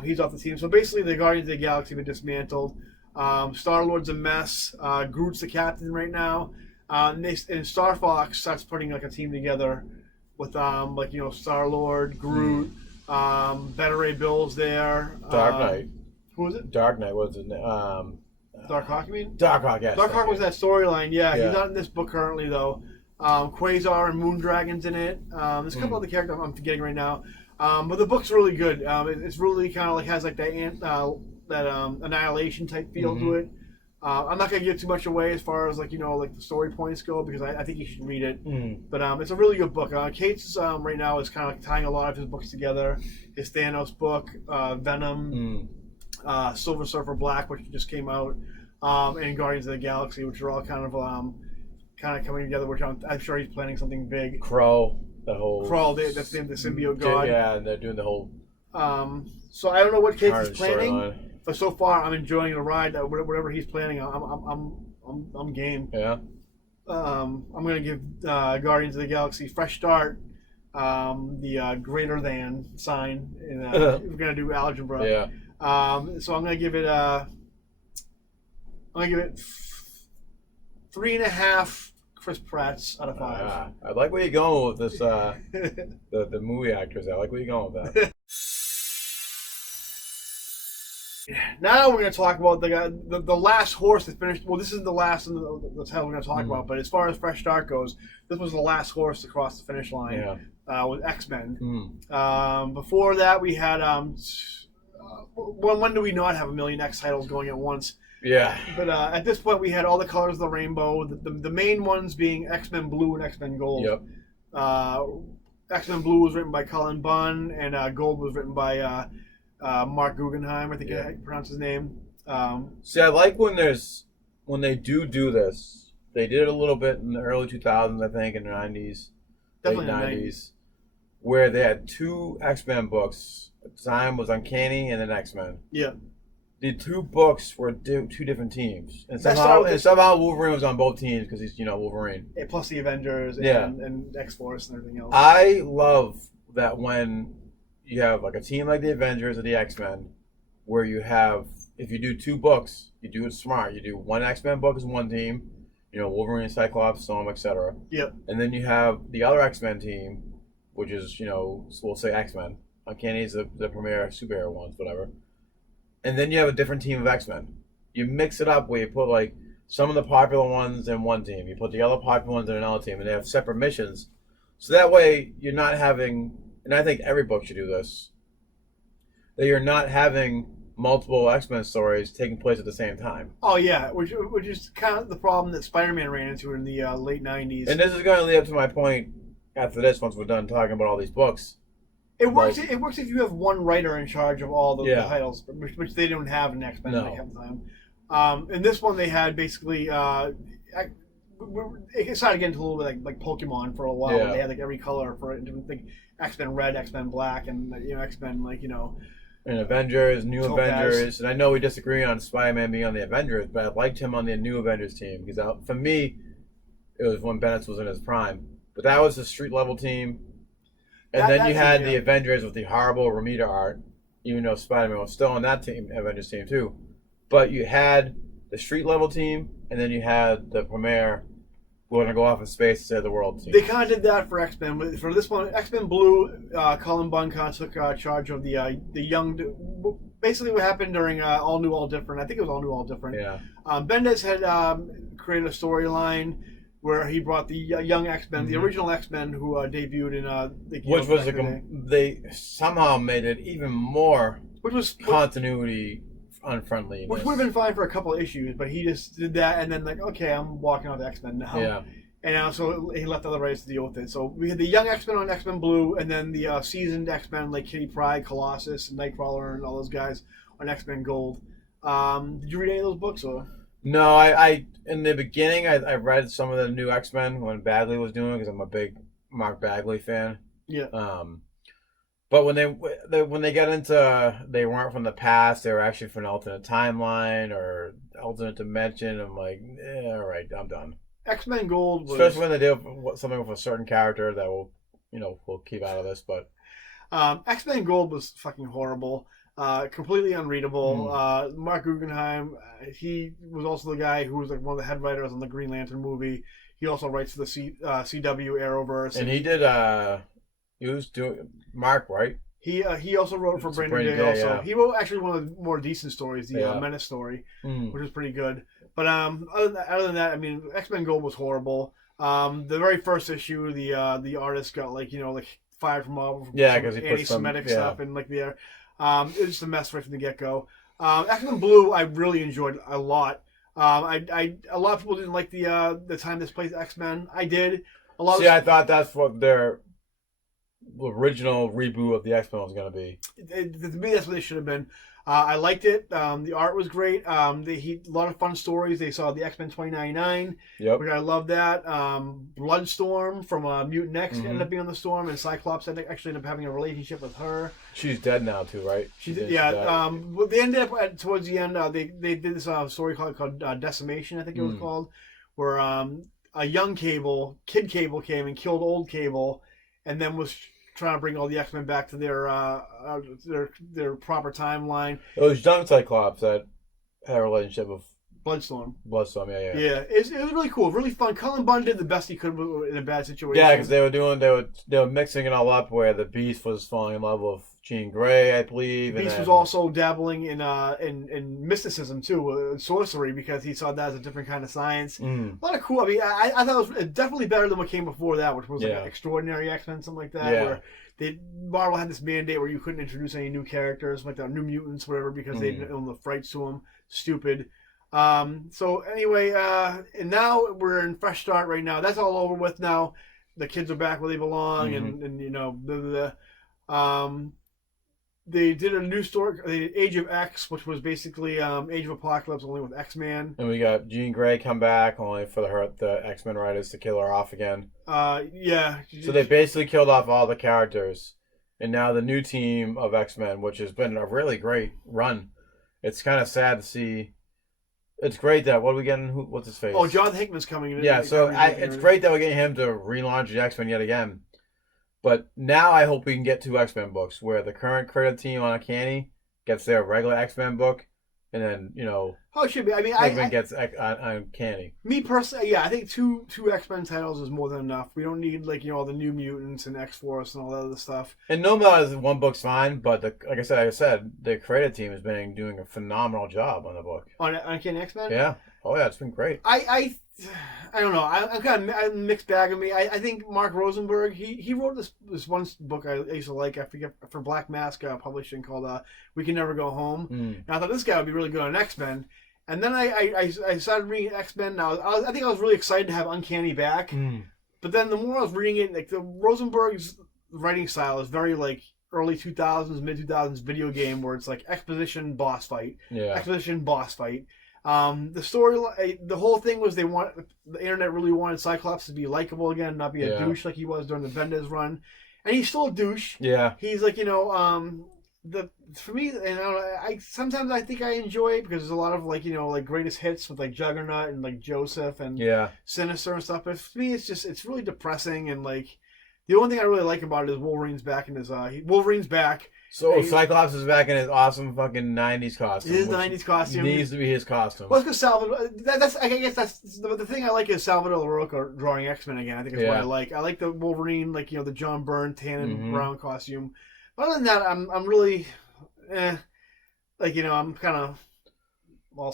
He's off the team. So basically, the Guardians of the Galaxy have been dismantled. Star-Lord's a mess. Groot's the captain right now. And Star Fox starts putting like a team together with Star-Lord, Groot, Beta Ray Bill's there. Dark Knight. Who was it? Dark Knight was it? Dark Hawk, you mean? Dark Hawk, yes. Dark Hawk was that storyline. Yeah, he's not in this book currently though. Quasar and Moondragon's in it. There's a couple other characters I'm forgetting right now. But the book's really good. It's really kind of like has like that Annihilation type feel to it. I'm not going to give too much away as far as like the story points go because I think you should read it. But it's a really good book. Cates right now is kind of like tying a lot of his books together. His Thanos book, Venom, Silver Surfer Black, which just came out, and Guardians of the Galaxy, which are all kind of coming together. Which I'm sure he's planning something big. Crow, that's the symbiote god. Yeah, and they're doing the whole. So I don't know what Cates is planning. But so far, I'm enjoying the ride. Whatever he's planning, I'm game. Yeah. I'm gonna give Guardians of the Galaxy Fresh Start the greater than sign. In, we're gonna do algebra. Yeah. So I'm gonna give it 3.5 Chris Pratts out of 5. I like where you're going with this. The movie actors. I like where you're going with that. Now we're going to talk about the last horse that finished. Well, this isn't the last in the title we're going to talk about, but as far as Fresh Start goes, this was the last horse to cross the finish line with X-Men. Before that, we had when do we not have a million X titles going at once? Yeah. But at this point, we had all the colors of the rainbow. The main ones being X-Men Blue and X-Men Gold. Yep. X-Men Blue was written by Cullen Bunn, and Gold was written by Mark Guggenheim, I think I pronounce his name. See, I like when they do this. They did it a little bit in the early 2000s, I think, in the 90s, definitely late 90s, where they had 2 X-Men books. At the time was Uncanny and then X-Men. Yeah. The 2 books were 2 different teams, and somehow Wolverine was on both teams because he's Wolverine. Yeah, plus the Avengers and X-Force and everything else. I love that when you have like a team like the Avengers or the X-Men, where you have, if you do 2 books, you do it smart. You do 1 X-Men book as one team, Wolverine, Cyclops, Storm, etc. Yep. And then you have the other X-Men team, which is we'll say X-Men. Uncanny is the premier superhero ones, whatever. And then you have a different team of X-Men. You mix it up where you put like some of the popular ones in one team. You put the other popular ones in another team, and they have separate missions. So that way you're not having, and I think every book should do this, that you're not having multiple X-Men stories taking place at the same time. Oh yeah, which is kind of the problem that Spider-Man ran into in the late 90s. And this is going to lead up to my point after this, once we're done talking about all these books. It works. It works if you have one writer in charge of all the titles, which they didn't have in X-Men at the time. In this one, they had basically. It started getting a little bit like Pokemon for a while. Yeah. They had like every color for it. Like X-Men Red, X-Men Black, and X-Men And Avengers, New Avengers, and I know we disagree on Spider-Man being on the Avengers, but I liked him on the New Avengers team because for me, it was when Bendis was in his prime. But that was the street level team. And then you had the Avengers with the horrible Romita art, even though Spider-Man was still on that team, Avengers team too. But you had the street level team, and then you had the premier, we're going to go off in space to save the world team. They kind of did that for X-Men. For this one, X-Men Blue, Cullen Bunn kind of took charge of the young. Basically, what happened during All New, All Different. I think it was All New, All Different. Yeah. Bendis had created a storyline where he brought the young X-Men, the original X-Men who debuted in which was they somehow made it even more continuity unfriendly. Which would have been fine for a couple of issues, but he just did that and then okay, I'm walking off the X-Men now. Yeah. And so he left other writers to deal with it. So we had the young X-Men on X-Men Blue, and then the seasoned X-Men like Kitty Pryde, Colossus, and Nightcrawler, and all those guys on X-Men Gold. Did you read any of those books? Or? No, I in the beginning I read some of the new X-Men when Bagley was doing it because I'm a big Mark Bagley fan. Yeah. But when they got into they weren't from the past, they were actually from an alternate timeline or alternate dimension. I'm like, all right, I'm done. X-Men Gold was... Especially when they do something with a certain character that we'll keep out of this. But X-Men Gold was fucking horrible. Completely unreadable. Mark Guggenheim, he was also the guy who was like one of the head writers on the Green Lantern movie. He also writes the CW Arrowverse. And he did. He was doing Mark, right? He also wrote for Brandon Day. Also, yeah. He wrote actually one of the more decent stories, the Menace story, which was pretty good. But other than that, I mean, X-Men Gold was horrible. The very first issue, the artist got like fired from Marvel for because he anti-Semitic stuff and like the. It was just a mess right from the get-go. X-Men Blue, I really enjoyed a lot. A lot of people didn't like the time this plays X-Men. I did. I thought that's what their original reboot of the X-Men was going to be. To me, that's what they should have been. I liked it. The art was great. A lot of fun stories. They saw the X-Men 2099, which I love that. Bloodstorm from Mutant X ended up being on the Storm, and Cyclops actually ended up having a relationship with her. She's dead now too, right? She did, yeah. They ended up towards the end. They did this story called Decimation, I think it was called, where a young Kid Cable came and killed old Cable. and then was trying to bring all the X-Men back to their proper timeline. It was young Cyclops that had a relationship with Bloodstorm. Yeah. Yeah, it was really cool, really fun. Cullen Bunn did the best he could in a bad situation. Yeah, because they were mixing it all up where the Beast was falling in love with Jean Grey, I believe. Beast was also dabbling in mysticism too, sorcery, because he saw that as a different kind of science. A lot of cool. I mean, I thought it was definitely better than what came before that, which was like an Extraordinary X-Men, something like that, where Marvel had this mandate where you couldn't introduce any new characters, like the New Mutants, whatever, because they didn't own the rights to them. Stupid. So anyway, and now we're in fresh start right now. That's all over with now. The kids are back where they belong, and you know, they did a new story, Age of X, which was basically Age of Apocalypse only with X-Man. And we got Jean Grey come back only for the X-Men writers to kill her off again. Yeah. So they basically killed off all the characters, and now the new team of X-Men, which has been a really great run. It's kind of sad to see. It's great that what are we getting? What's his face? Oh, John Hickman's coming in. Yeah, so it's great that we're getting him to relaunch the X-Men yet again. But now I hope we can get 2 X-Men books where the current creative team on Uncanny gets their regular X-Men book, and then, you know, how it should be. I mean, Hickman gets Uncanny. Me personally, yeah, I think two X-Men titles is more than enough. We don't need, like, you know, all the New Mutants and X-Force and all that other stuff. And no matter one book's fine, but like I said, the creative team has been doing a phenomenal job on the book. On Uncanny X-Men? Yeah. Oh yeah, it's been great. I don't know. I'm kind of mixed bag of me. I think Mark Rosenberg, he wrote this one book I used to like, I forget, for Black Mask Publishing, called We Can Never Go Home. And I thought this guy would be really good on X-Men. And then I started reading X-Men. Now I think I was really excited to have Uncanny back. But then the more I was reading it, like, the Rosenberg's writing style is very like early 2000s, mid 2000s video game, where it's like exposition boss fight, exposition boss fight. The story, the whole thing was the internet really wanted Cyclops to be likable again, not be a douche like he was during the Bendis run, and he's still a douche. Yeah, he's like, you know, for me, and I sometimes I think I enjoy it because there's a lot of, like, you know, like greatest hits with like Juggernaut and like Joseph and Sinister and stuff. But for me, it's really depressing, and like the only thing I really like about it is Wolverine's back in his Wolverine's back. So Cyclops is back in his awesome fucking 90s costume. His 90s costume needs to be his costume. Well, because Salvador. I guess that's the thing I like is Salvador LaRocca drawing X-Men again. I think that's what I like. I like the Wolverine, like, you know, the John Byrne tan and brown costume. But other than that, I'm really, like, you know, I'm kind of.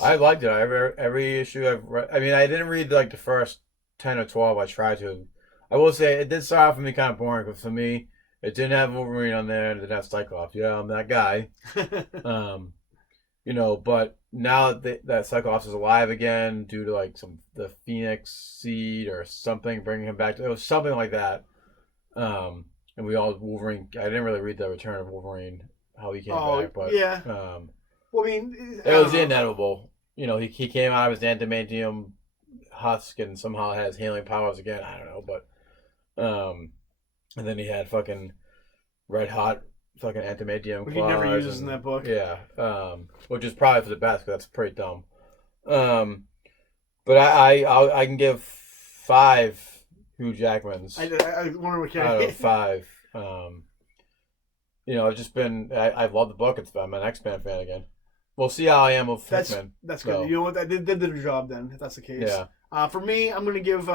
I liked it. Every issue I've read. I mean, I didn't read like the first 10 or 12. I tried to. I will say it did start off for me kind of boring, but for me, it didn't have Wolverine on there, and it didn't have Cyclops. Yeah, I'm that guy. You know, but now that Cyclops is alive again due to like the Phoenix seed or something, bringing him back. It was something like that. And Wolverine. I didn't really read the Return of Wolverine, how he came back, but well, I mean, it was inevitable. You know, he came out of his adamantium husk and somehow has healing powers again. I don't know, but and then he had fucking red hot fucking adamantium claws. He never uses in that book. Yeah, which is probably for the best because that's pretty dumb. But I can give 5 Hugh Jackmans. I wonder what out of 5. You know, it's just been. I've loved the book. I'm an X-Men fan again. We'll see how I am with Hickman. That's good. So. You know what? They did the job then, if that's the case. Yeah. For me, I'm going to give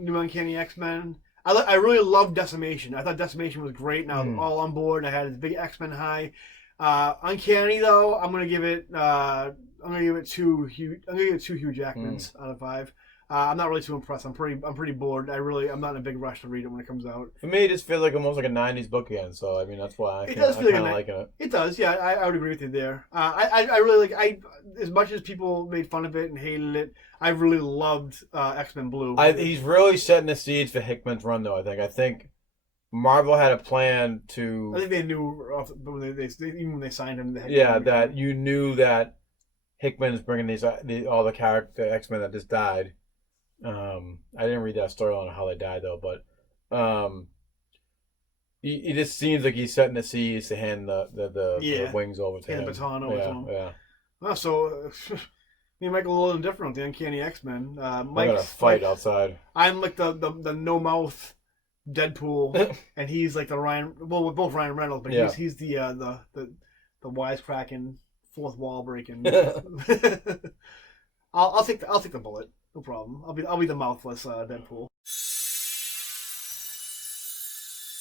New Uncanny X-Men. I really love Decimation. I thought Decimation was great. Now I'm all on board. I had a big X-Men high. Uncanny, though, I'm going to give it. I'm going to give it 2 Hugh Jackmans out of 5. I'm not really too impressed. I'm pretty bored. I'm not in a big rush to read it when it comes out. For me, it just feels like almost like a 90s book again. So I mean, that's why I kind of liking it. It does, yeah. I would agree with you there. I really like. As much as people made fun of it and hated it, I really loved X-Men Blue. He's really setting the seeds for Hickman's run, though. I think Marvel had a plan to. I think they knew even when they signed him. That you knew that Hickman's bringing all the X-Men that just died. I didn't read that story on how they died though, but he just seems like he's setting the seeds to hand the wings over to him. The baton over to him. Yeah. Well, so me and Michael are a little different with the Uncanny X-Men. Mike's got a fight outside. I'm like the no mouth Deadpool, and he's like the Ryan. Well, we're both Ryan Reynolds, but he's the wisecracking, fourth wall breaking. I'll take the bullet. No problem. I'll be the mouthless Deadpool.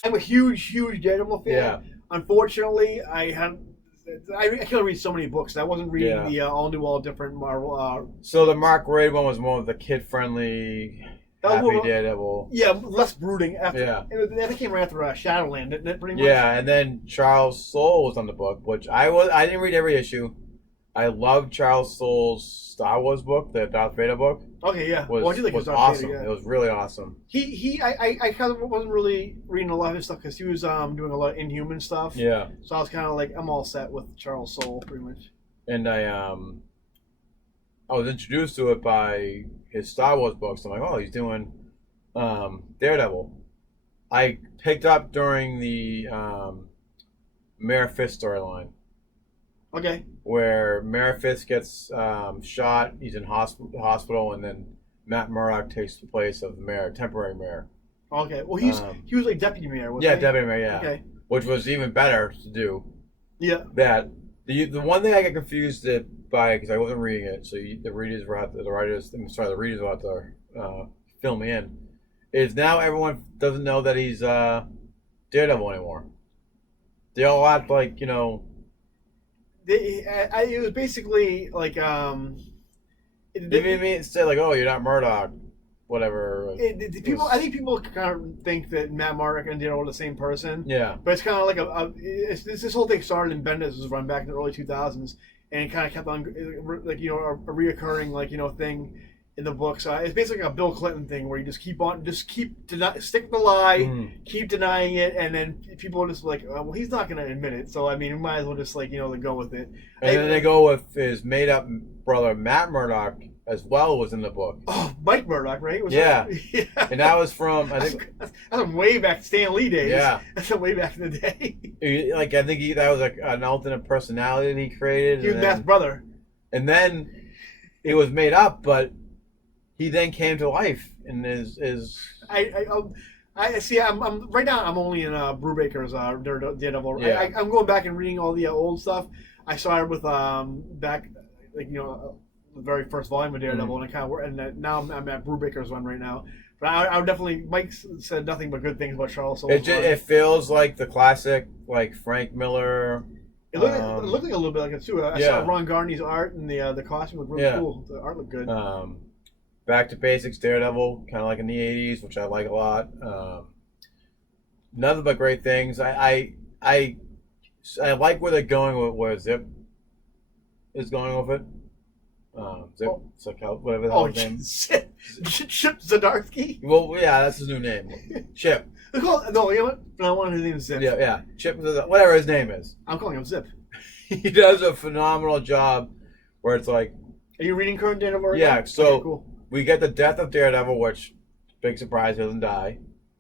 I'm a huge Daredevil fan. Yeah. Unfortunately, I can't read so many books. I wasn't reading the all new, all different Marvel. So the Mark Waid one was more of the kid-friendly, happy Daredevil. Yeah, less brooding. That came right after Shadowland, didn't it? Pretty much. Yeah, and then Charles Soule was on the book, which I didn't read every issue. I loved Charles Soule's Star Wars book, the Darth Vader book. Okay, yeah. Was awesome. Vader, yeah. It was really awesome. I kind of wasn't really reading a lot of his stuff because he was doing a lot of Inhuman stuff. Yeah. So I was kind of like, I'm all set with Charles Soule, pretty much. And I was introduced to it by his Star Wars books. I'm like, oh, he's doing Daredevil. I picked up during the Mayor Fisk storyline. Okay. Where Mayor Fisk gets shot, he's in hospital, and then Matt Murdock takes the place of the mayor, temporary mayor. Okay. Well, he was like deputy mayor, wasn't he? Deputy mayor, yeah. Okay. Which was even better to do. Yeah. That the one thing I get confused by, because I wasn't reading it, so the readers will have to fill me in. Is now everyone doesn't know that he's Daredevil anymore. They all act like it was basically like say like, oh, you're not Murdoch, whatever. I think people kind of think that Matt Murdock and Daredevil are the same person. Yeah. But it's kind of like this whole thing started in Bendis' run back in the early 2000s, and it kind of kept on a reoccurring thing in the books. It's basically a Bill Clinton thing where you stick the lie, keep denying it, and then people are just like, well, he's not going to admit it, so I mean, we might as well just go with it. And then they go with his made-up brother Matt Murdock as well was in the book. Oh, Mike Murdock, right? Yeah. And that was from that's way back Stan Lee days. Yeah, that's way back in the day. I think that was an alternate personality that he created. He was Matt's brother, and then it was made up, but he then came to life in his. I see. I'm right now. I'm only in Brubaker's Daredevil. Yeah. I'm going back and reading all the old stuff. I started with the very first volume of Daredevil, and now I'm at Brubaker's one right now. But I would definitely. Mike said nothing but good things about Charles Soule. It feels like the classic, like Frank Miller. It looked like a little bit like it too. I saw Ron Garney's art, and the costume looked really cool. The art looked good. Back to basics, Daredevil, kind of like in the 80s, which I like a lot. Nothing but great things. I like where they're going with where Zip is going with it. Zip, whatever the hell his name is. Chip Zdarsky? Well, yeah, that's his new name. Chip. No, you know what? I want his name is Zip. Yeah. Chip, whatever his name is. I'm calling him Zip. He does a phenomenal job where it's like... Are you reading current Daredevil right now? Yeah, so... Okay, cool. We get the death of Daredevil, which, big surprise, he doesn't die.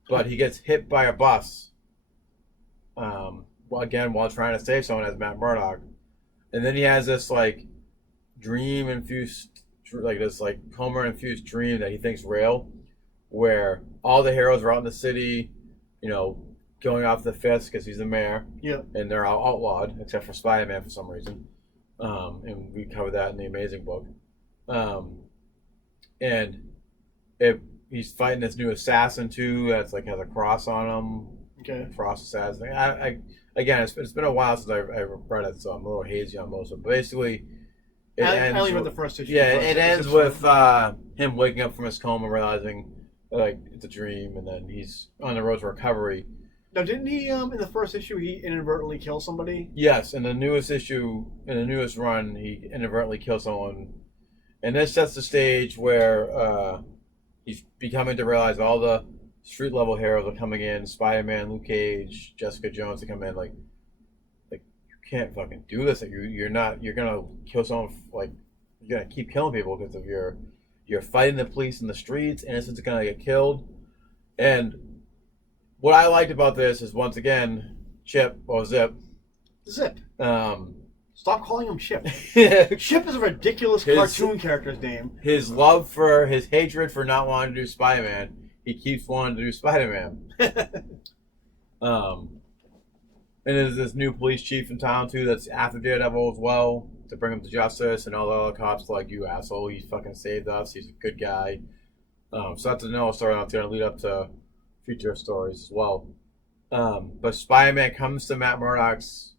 But he gets hit by a bus. While trying to save someone as Matt Murdock. And then he has this, dream-infused, Homer-infused dream that he thinks real. Where all the heroes are out in the city, going off the Fisk because he's the mayor. Yeah. And they're all outlawed, except for Spider-Man for some reason. And we covered that in the Amazing book. And he's fighting this new assassin too. That's has a cross on him. Okay. Cross assassin. It's been a while since I read it, so I'm a little hazy on most of it. But basically, I only read the first issue. Yeah, it ends with him waking up from his coma, realizing it's a dream, and then he's on the road to recovery. Now, didn't he in the first issue he inadvertently kill somebody? Yes, in the newest issue, in the newest run, he inadvertently kills someone. And this sets the stage where he's becoming to realize all the street level heroes are coming in. Spider-Man, Luke Cage, Jessica Jones to come in. You can't fucking do this. You're gonna kill someone. You're gonna keep killing people because of you're fighting the police in the streets. Innocents are gonna get killed. And what I liked about this is once again, Zip. Zip. Stop calling him Chip. Chip is a ridiculous cartoon character's name. His hatred for not wanting to do Spider-Man. he keeps wanting to do Spider-Man. And there's this new police chief in town too that's after Daredevil as well to bring him to justice, and all the other cops are like, you asshole, he fucking saved us, he's a good guy. So that's another story that's going to lead up to future stories as well. But Spider-Man comes to Matt Murdock's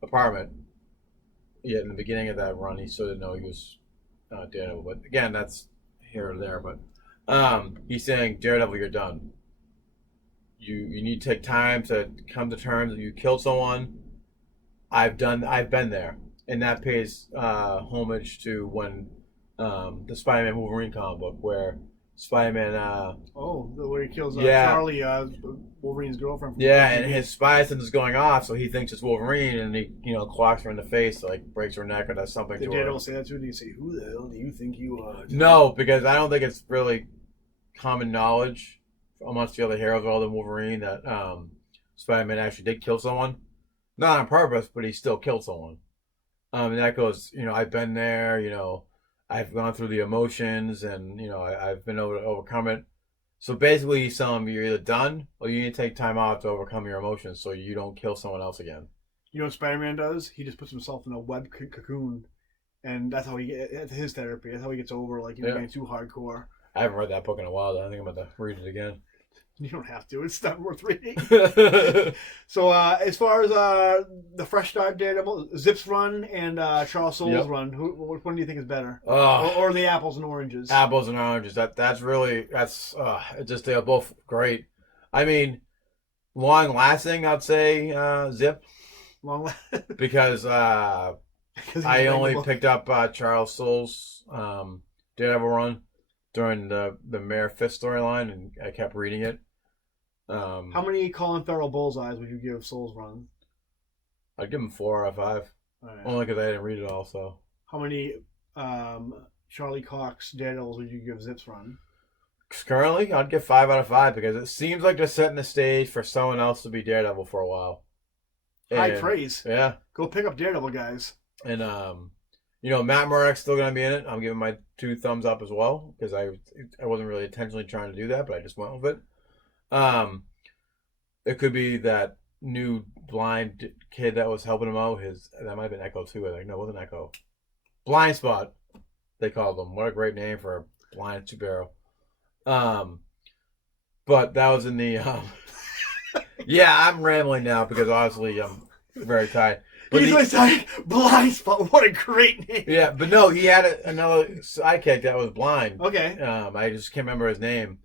apartment. Yeah, in the beginning of that run, he sort of know he was Daredevil. But again, that's here or there. But he's saying, Daredevil, you're done. You need to take time to come to terms. If you killed someone, I've been there, and that pays homage to when the Spider-Man Wolverine comic book where Spider-Man. Where he kills Charlie, Wolverine's girlfriend. Yeah, and his spy sense is going off, so he thinks it's Wolverine, and he clocks her in the face, like breaks her neck or does something to her. Did Daredevil say that to her? Did he say, "Who the hell do you think you are?" No, because I don't think it's really common knowledge amongst the other heroes other than Wolverine that Spider-Man actually did kill someone. Not on purpose, but he still killed someone. And that goes, I've been there, I've gone through the emotions, and, I've been able to overcome it. So basically he's telling me you're either done or you need to take time off to overcome your emotions so you don't kill someone else again. You know what Spider-Man does? He just puts himself in a web cocoon, and that's how that's his therapy. That's how he gets over, getting too hardcore. I haven't read that book in a while, though. I think I'm about to read it again. You don't have to. It's not worth reading. So as far as the Fresh Start Daredevil, Zip's run and Charles Soule's run, which one do you think is better? Or the apples and oranges? Apples and oranges. They're both great. I mean, long lasting, I'd say Zip. Because I only picked up Charles Soule's Daredevil run during the Mayor Fist storyline, and I kept reading it. How many Colin Farrell bullseyes would you give Soule's run? I'd give him 4 out of 5. Right. Only because I didn't read it all. So. How many Charlie Cox Daredevils would you give Zip's run? Currently, I'd give 5 out of 5 because it seems like they're setting the stage for someone else to be Daredevil for a while. High praise. Yeah. Go pick up Daredevil, guys. And Matt Murdock's still gonna be in it. I'm giving my 2 thumbs up as well because I wasn't really intentionally trying to do that, but I just went with it. It could be that new blind kid that was helping him out. That might have been Echo too. I think no, it wasn't Echo. Blind Spot, they called him. What a great name for a blind superhero. But that was in the. Yeah, I'm rambling now because obviously I'm very tired. But he's like Blind Spot. What a great name. Yeah, but no, he had another sidekick that was blind. Okay. I just can't remember his name,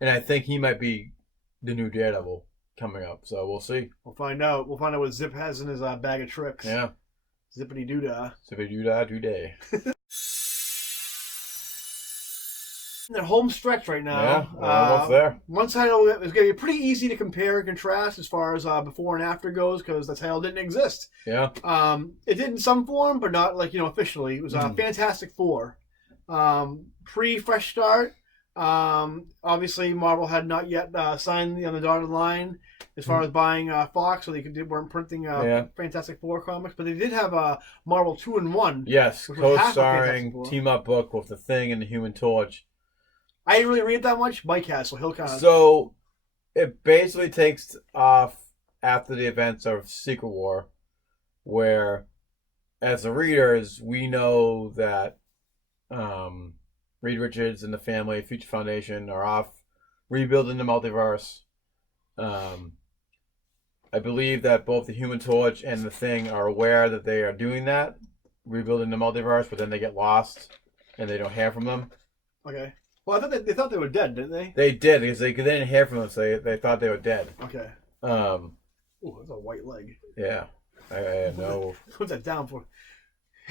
and I think he might be the new Daredevil coming up. So we'll see. We'll find out. We'll find out what Zip has in his bag of tricks. Yeah. Zippity doo-dah. Zippity doo-dah do-day. Their home stretch right now. Yeah, we're almost there. One title is going to be pretty easy to compare and contrast as far as before and after goes because the title didn't exist. Yeah. It did in some form, but not officially. It was Fantastic Four. Pre-Fresh Start. Obviously, Marvel had not yet signed on the dotted line as far as buying Fox, so they weren't printing Fantastic Four comics, but they did have Marvel 2-in-1. Yes, co-starring team-up book with the Thing and the Human Torch. I didn't really read that much. Mike has, so he'll kind of... So, it basically takes off after the events of Secret War, where, as the readers, we know that Reed Richards and the family, Future Foundation, are off rebuilding the multiverse. I believe that both the Human Torch and the Thing are aware that they are doing that, rebuilding the multiverse, but then they get lost and they don't hear from them. Okay. Well, I thought they thought they were dead, didn't they? They did because they didn't hear from them, so they thought they were dead. Okay. Ooh, that's a white leg. Yeah, I know. What's that down for?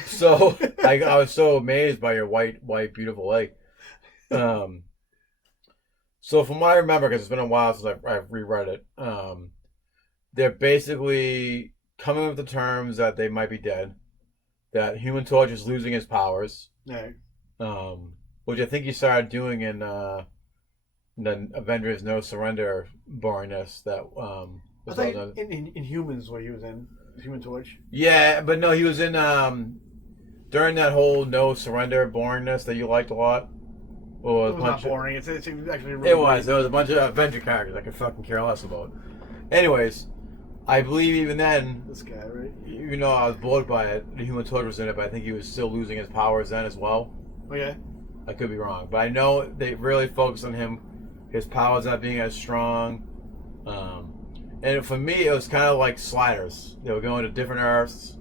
So I was so amazed by your white, beautiful leg. So from what I remember, because it's been a while since I've reread it, they're basically coming with the terms that they might be dead, that Human Torch is losing his powers. Right. Which I think you started doing in the Avengers No Surrender boringness. That I thought in Humans where he was in Human Torch. Yeah, but no, he was in during that whole No Surrender boringness that you liked a lot Or it was not boring. It's actually really it was. There was a bunch of adventure characters I could fucking care less about. Anyways, I believe even then, this guy, right? Even though I was bored by it, the Human Torch was in it, but I think he was still losing his powers then as well. Okay. I could be wrong, but I know they really focused on him, his powers not being as strong. And for me, it was kind of like Sliders. They were going to different Earths,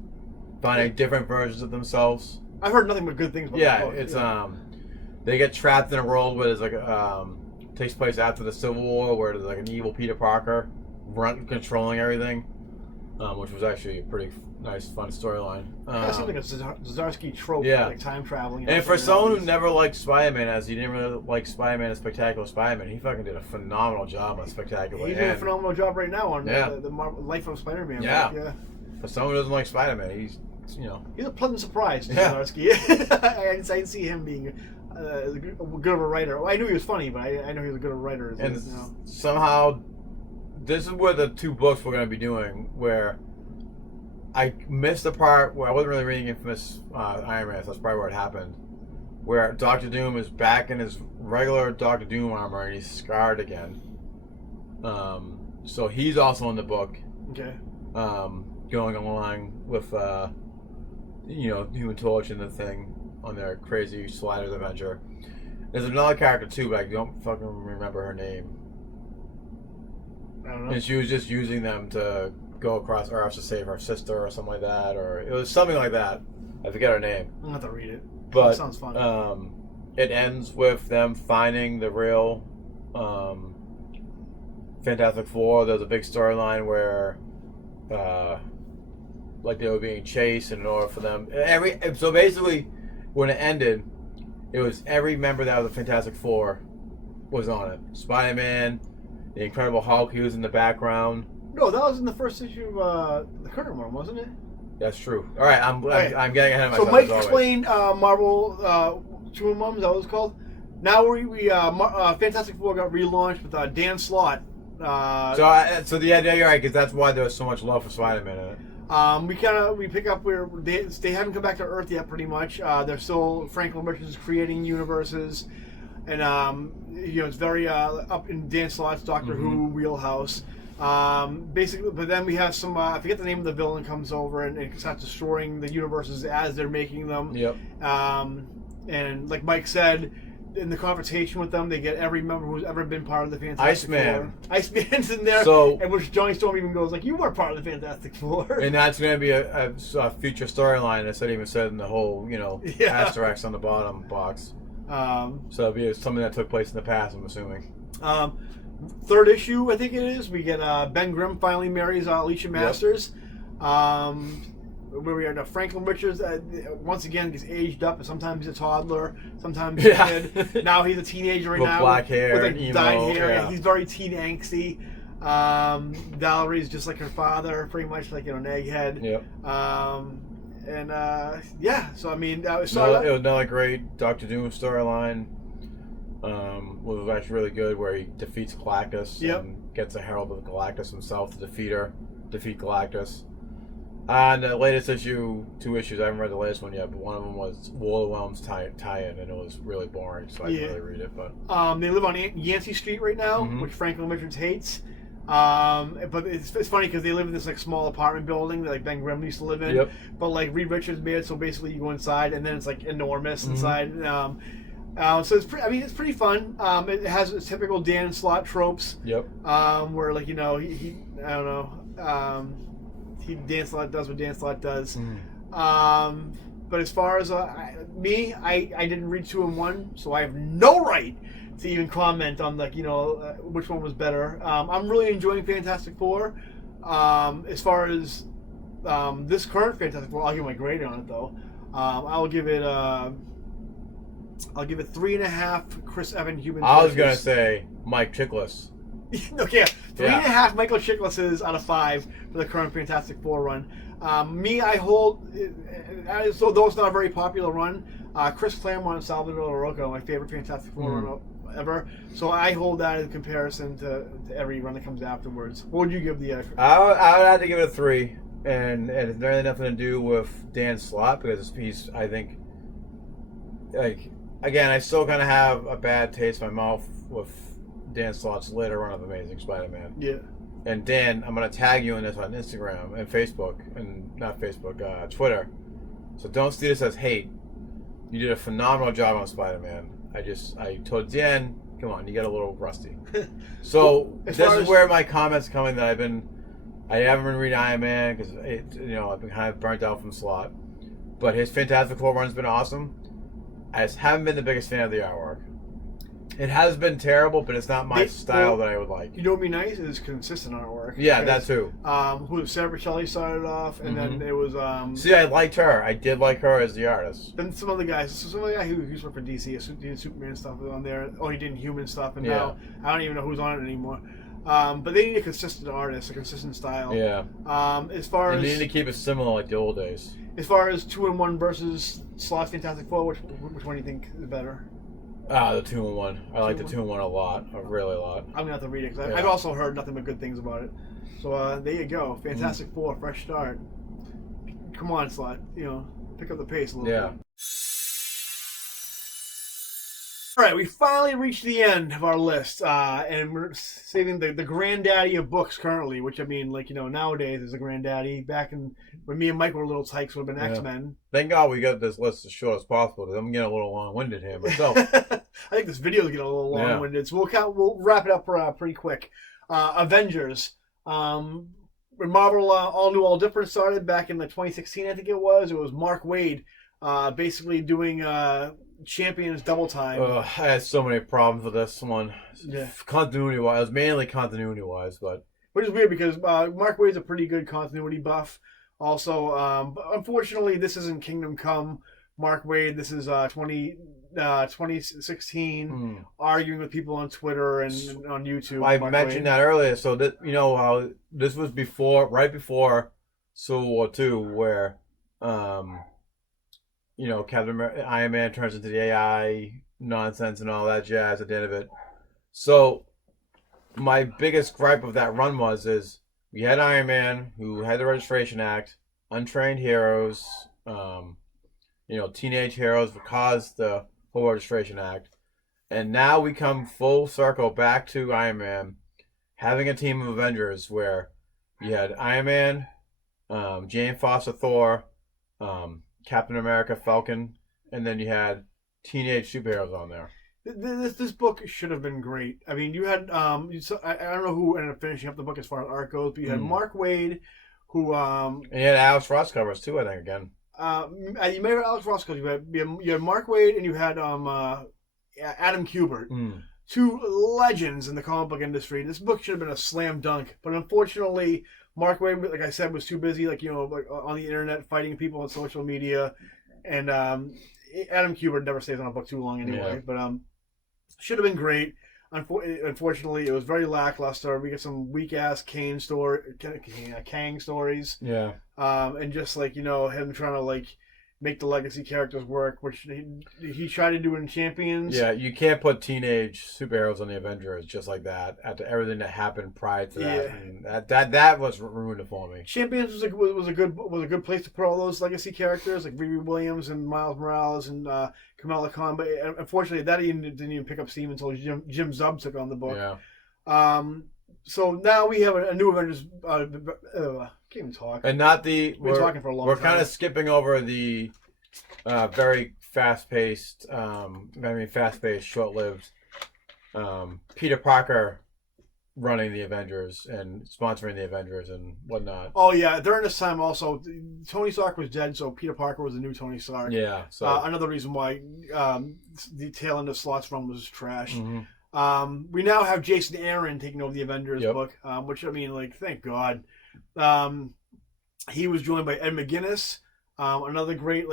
finding different versions of themselves. I've heard nothing but good things about that book. It's they get trapped in a world where there's like takes place after the Civil War, where there's like an evil Peter Parker controlling everything, which was actually a pretty nice, fun storyline. That seems like a Zdarsky trope, like time traveling. And for someone who never liked Spider-Man, as he didn't really like Spider-Man and Spectacular Spider-Man, he fucking did a phenomenal job on Spectacular. He's doing a phenomenal job right now on the Life of Spider-Man. Yeah. For someone who doesn't like Spider-Man, he's a pleasant surprise to Zdarsky. I didn't see him being good of a writer. Well, I knew he was funny, but I know he was a good of a writer. Somehow, this is where the two books we're going to be doing, where I missed the part where I wasn't really reading Infamous Iron Man, so that's probably where it happened, where Doctor Doom is back in his regular Doctor Doom armor and he's scarred again. So he's also in the book. Okay. Going along with Human Torch and the Thing on their crazy Sliders adventure. There's another character too, but I don't fucking remember her name. I don't know. And she was just using them to go across Earth to save her sister or something like that, or it was something like that. I forget her name. I'll have to read it. But that sounds fun. It ends with them finding the real Fantastic Four. There's a big storyline where like they were being chased, and in order for them so basically when it ended, it was every member that was the Fantastic Four was on it. Spider-Man, the Incredible Hulk, he was in the background. No, that was in the first issue of the current one, wasn't it? That's true. All right, I'm getting ahead of myself. So Mike explained Marvel Two Mums, that was called. Now we Fantastic Four got relaunched with Dan Slott. So the idea, you're right, because that's why there was so much love for Spider-Man in it. We pick up where they haven't come back to Earth yet. Pretty much, they're still Franklin Richards creating universes, and it's very up in Dan Slott's Doctor Who wheelhouse. Basically, but then we have some I forget the name of the villain comes over and starts destroying the universes as they're making them. Yep. And like Mike said, in the confrontation with them, they get every member who's ever been part of the Fantastic Four. Iceman's in there, and which Johnny Storm even goes like, "You were part of the Fantastic Four." And that's going to be a future storyline. That's not even said in the whole, asterisk on the bottom box. So it'll be something that took place in the past, I'm assuming. Third issue, I think it is. We get Ben Grimm finally marries Alicia Masters. Yep. Where we are now, Franklin Richards once again gets aged up. Sometimes he's a toddler, sometimes he's a kid. Now he's a teenager right now. Black hair, with emo, dyed hair. Yeah. He's very teen angsty. Valerie's just like her father, pretty much like an egghead. Yep. So I mean, it was another great Doctor Doom storyline. Was actually really good, where he defeats Galactus and gets a Herald of Galactus himself to defeat Galactus. And the latest issue, 2 issues, I haven't read the latest one yet, but one of them was War of the Realms tie-in, and it was really boring, so I didn't really read it. But they live on Yancey Street right now, which Franklin Richards hates. But it's funny because they live in this like small apartment building that like Ben Grimm used to live in. Yep. But like Reed Richards made it so basically you go inside and then it's like enormous inside. So it's pretty fun. It has its typical Dan Slott tropes. Yep. Where like he I don't know. Dan Slott does what Dan Slott does. But as far as I didn't read 2 and 1, so I have no right to even comment on like which one was better. I'm really enjoying Fantastic Four. As far as this current Fantastic Four, I'll give my grade on it though. I'll give it 3.5 Chris Evans Human Torches. I was gonna say Mike Chiklis. Okay, 3.5 Michael Chiklises out of 5 for the current Fantastic Four run. I hold, so though it's not a very popular run, Chris Claremont and Salvador Larroca, my favorite Fantastic Four run ever. So I hold that in comparison to every run that comes afterwards. What would you give the? I would have to give it a 3, and it's really nothing to do with Dan Slott because I think like again, I still kind of have a bad taste in my mouth with Dan Slott's later run of Amazing Spider-Man. Yeah. And Dan, I'm gonna tag you in this on Instagram and Facebook, and not Facebook, Twitter. So don't see this as hate. You did a phenomenal job on Spider-Man. I told Dan, come on, you get a little rusty. So this is where my comments are coming that I haven't been reading Iron Man because I've been kind of burnt out from Slott. But his Fantastic Four run's been awesome. I just haven't been the biggest fan of the artwork. It has been terrible, but it's not my style that I would like. You know what would be nice is consistent artwork. Yeah, that too. Sarah Pichelli started off, and then it was. See, I liked her. I did like her as the artist. Then some other guys. So some of the guy who used to work for DC, he did Superman stuff on there. Oh, he did Human stuff, and now I don't even know who's on it anymore. But they need a consistent artist, a consistent style. Yeah. As far as they need to keep it similar like the old days. As far as 2-in-1 versus Slott's Fantastic Four, which one do you think is better? The 2-in-1. I like the 2-in-1 a lot, really a lot. I'm gonna have to read it because I've also heard nothing but good things about it. So there you go, Fantastic Four, fresh start. Come on, Slott, pick up the pace a little bit. All right, we finally reached the end of our list, and we're saving the granddaddy of books currently, which I mean, nowadays is a granddaddy. Back when me and Mike were little tykes, would have been X-Men. Thank God we got this list as short as possible. I'm getting a little long-winded here myself. I think this video is getting a little long-winded, so we'll wrap it up pretty quick. Avengers. When Marvel All New, All Different started back in 2016, I think it was. It was Mark Waid, basically doing Champions double time. I had so many problems with this one. Yeah. Continuity-wise, it was mainly continuity-wise, but which is weird because Mark Waid's a pretty good continuity buff. Also, unfortunately, this isn't Kingdom Come. Mark Waid, this is 2016, arguing with people on Twitter and on YouTube. I mentioned that earlier. So that how this was right before Civil War II, where Iron Man turns into the AI nonsense and all that jazz at the end of it. So my biggest gripe of that run is we had Iron Man, who had the Registration Act, untrained heroes, teenage heroes because the whole Registration Act. And now we come full circle back to Iron Man, having a team of Avengers where you had Iron Man, Jane Foster Thor, Captain America, Falcon, and then you had teenage superheroes on there. This book should have been great. I mean, you had I don't know who ended up finishing up the book as far as art goes, but you had Mark Waid, who and you had Alex Ross covers too, I think again. You may have Alex Ross covers. You had Mark Waid and you had Adam Kubert, two legends in the comic book industry. This book should have been a slam dunk, but unfortunately, Mark Waid, like I said, was too busy, on the internet fighting people on social media, and Adam Kubert never stays on a book too long anyway. But should have been great. Unfortunately, it was very lackluster. We get some weak ass Kang stories. Yeah. And just him trying to make the legacy characters work, which he tried to do in Champions. Yeah, you can't put teenage superheroes on the Avengers just like that after everything that happened prior to that. Yeah. That was ruined for me. Champions was a good place to put all those legacy characters like Riri Williams and Miles Morales and Kamala Khan, but unfortunately that didn't even pick up steam until Jim Zub took on the book. Yeah. So now we have a new Avengers. Can't even talk. And not the. We're talking for a long time. We're kind of skipping over the very fast-paced, short-lived Peter Parker running the Avengers and sponsoring the Avengers and whatnot. Oh yeah, during this time also, Tony Stark was dead, so Peter Parker was the new Tony Stark. Yeah. So another reason why the tail end of Slott's run was trash. We now have Jason Aaron taking over the Avengers book, which I mean, thank God. He was joined by Ed McGuinness, another great,